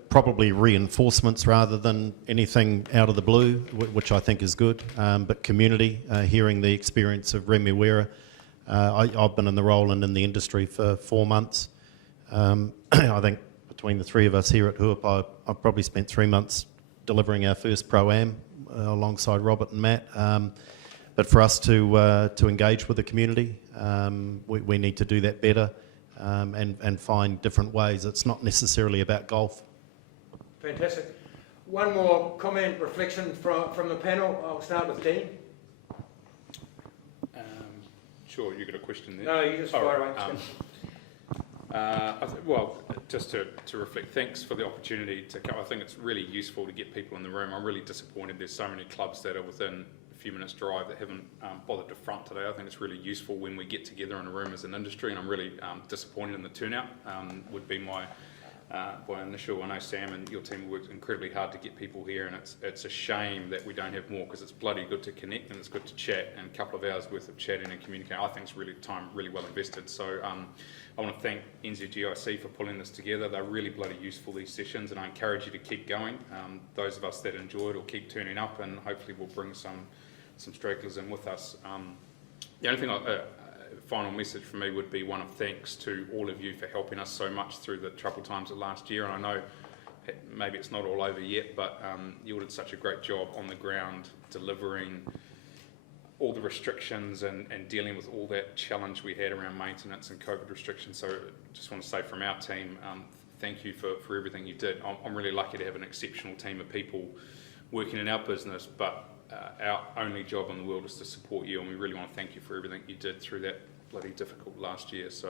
Probably reinforcements rather than anything out of the blue, which I think is good. But community, hearing the experience of Remuera. I've been in the role and in the industry for 4 months. I think between the three of us here at Huapa, I've probably spent 3 months delivering our first Pro-Am alongside Robert and Matt. But for us to engage with the community, we need to do that better. And find different ways. It's not necessarily about golf. Fantastic. One more comment, reflection from the panel. I'll start with Dean. Sure, you got a question there? No, you just fire away. Well, just to reflect, thanks for the opportunity to come. I think it's really useful to get people in the room. I'm really disappointed there's so many clubs that are within a few minutes drive that haven't bothered to front today. I think it's really useful when we get together in a room as an industry, and I'm really disappointed in the turnout, would be my initial. I know Sam and your team worked incredibly hard to get people here, and it's a shame that we don't have more, because it's bloody good to connect and it's good to chat, and a couple of hours worth of chatting and communicating, I think it's really time really well invested. So I want to thank NZGIC for pulling this together. They're really bloody useful, these sessions, and I encourage you to keep going. Those of us that enjoy it will keep turning up, and hopefully we'll bring some stragglers in with us. The only thing final message from me would be one of thanks to all of you for helping us so much through the troubled times of last year. And I know maybe it's not all over yet, but you all did such a great job on the ground delivering all the restrictions and dealing with all that challenge we had around maintenance and COVID restrictions. So just want to say from our team, thank you for everything you did. I'm really lucky to have an exceptional team of people working in our business, but our only job in the world is to support you, and we really want to thank you for everything you did through that bloody difficult last year. So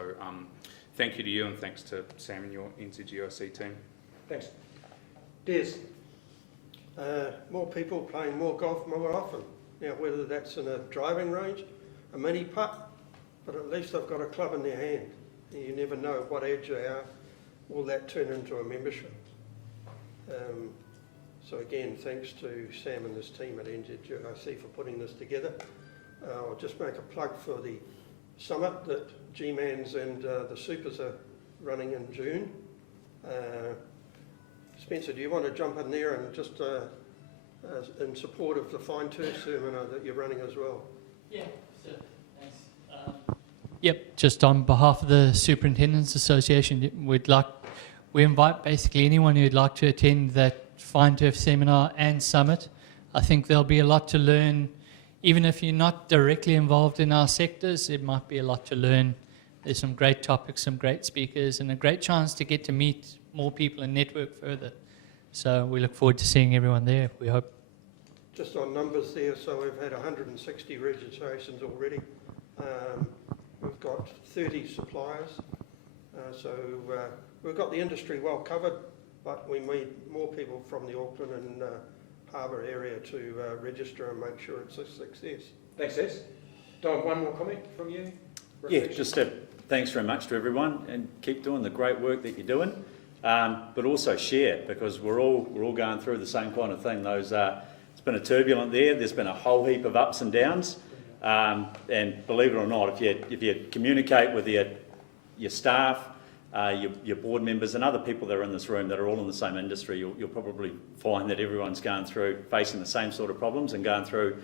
thank you to you, and thanks to Sam and your NZGIC team. Thanks. Des, more people playing more golf more often. Now, whether that's in a driving range, a mini putt, but at least they've got a club in their hand. You never know what age they are. Will that turn into a membership? So again, thanks to Sam and his team at NZGIC for putting this together. I'll just make a plug for the summit that GMANZ and the Supers are running in June. Spencer, do you want to jump in there and just in support of the fine turf seminar that you're running as well? Yeah, sure. Thanks. Yep, just on behalf of the Superintendents Association, we invite basically anyone who'd like to attend that fine turf seminar and summit. I think there'll be a lot to learn. Even if you're not directly involved in our sectors, it might be a lot to learn. There's some great topics, some great speakers, and a great chance to get to meet more people and network further. So we look forward to seeing everyone there, we hope. Just on numbers there, so we've had 160 registrations already. We've got 30 suppliers. So we've got the industry well covered, but we need more people from the Auckland and Harbour area to register and make sure it's a success. Thanks, Des. Don, one more comment from you? Yeah, just thanks very much to everyone, and keep doing the great work that you're doing, but also share, because we're all going through the same kind of thing. It's been a turbulent there. There's been a whole heap of ups and downs, and believe it or not, if you communicate with your staff, your board members and other people that are in this room that are all in the same industry, you'll probably find that everyone's facing the same sort of problems and going through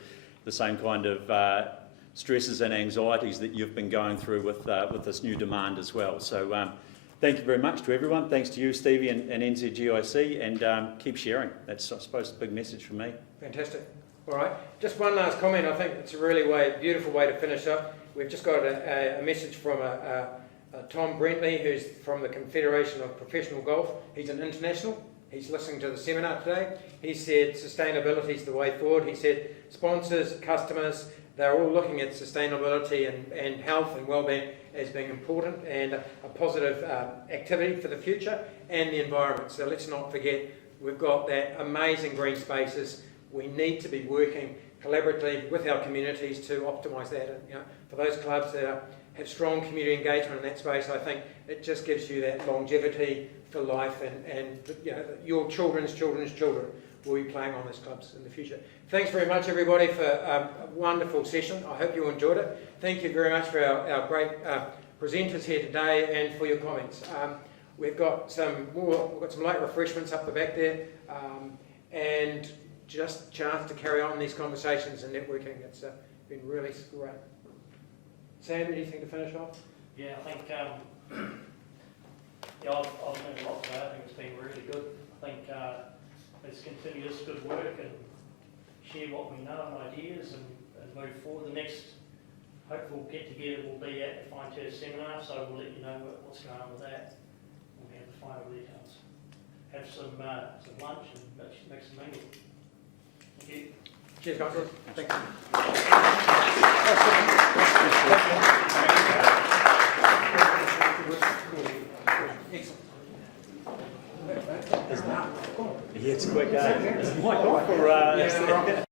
the same kind of stresses and anxieties that you've been going through with this new demand as well. So thank you very much to everyone. Thanks to you, Stevie, and NZGIC, and keep sharing. That's, I suppose, a big message from me. Fantastic. All right. Just one last comment. I think it's a really beautiful way to finish up. We've just got a message from Tom Brentley, who's from the Confederation of Professional Golf. He's an international. He's listening to the seminar today. He said sustainability is the way forward. He said sponsors, customers, they're all looking at sustainability and health and well-being as being important and a positive activity for the future and the environment. So let's not forget, we've got that amazing green spaces. We need to be working collaboratively with our communities to optimise that. You know, for those clubs that have strong community engagement in that space, I think it just gives you that longevity for life, and you know, your children's children's children will be playing on these clubs in the future. Thanks very much, everybody, for a wonderful session. I hope you enjoyed it. Thank you very much for our great presenters here today and for your comments. We've got some light refreshments up the back there, and just a chance to carry on these conversations and networking. It's been really great. Sam, anything to finish off? Yeah, I think I've learned a lot today. I think it's been really good. I think let's continue this good work and share what we know and ideas and move forward. The next hopeful get-together will be at the Fine Turf Seminar, so we'll let you know what's going on with that. We'll have the final details. Have some lunch and make some meal. Thank you. Cheers, guys. Thanks. Yeah, it's quick, eh? Is the mic off or...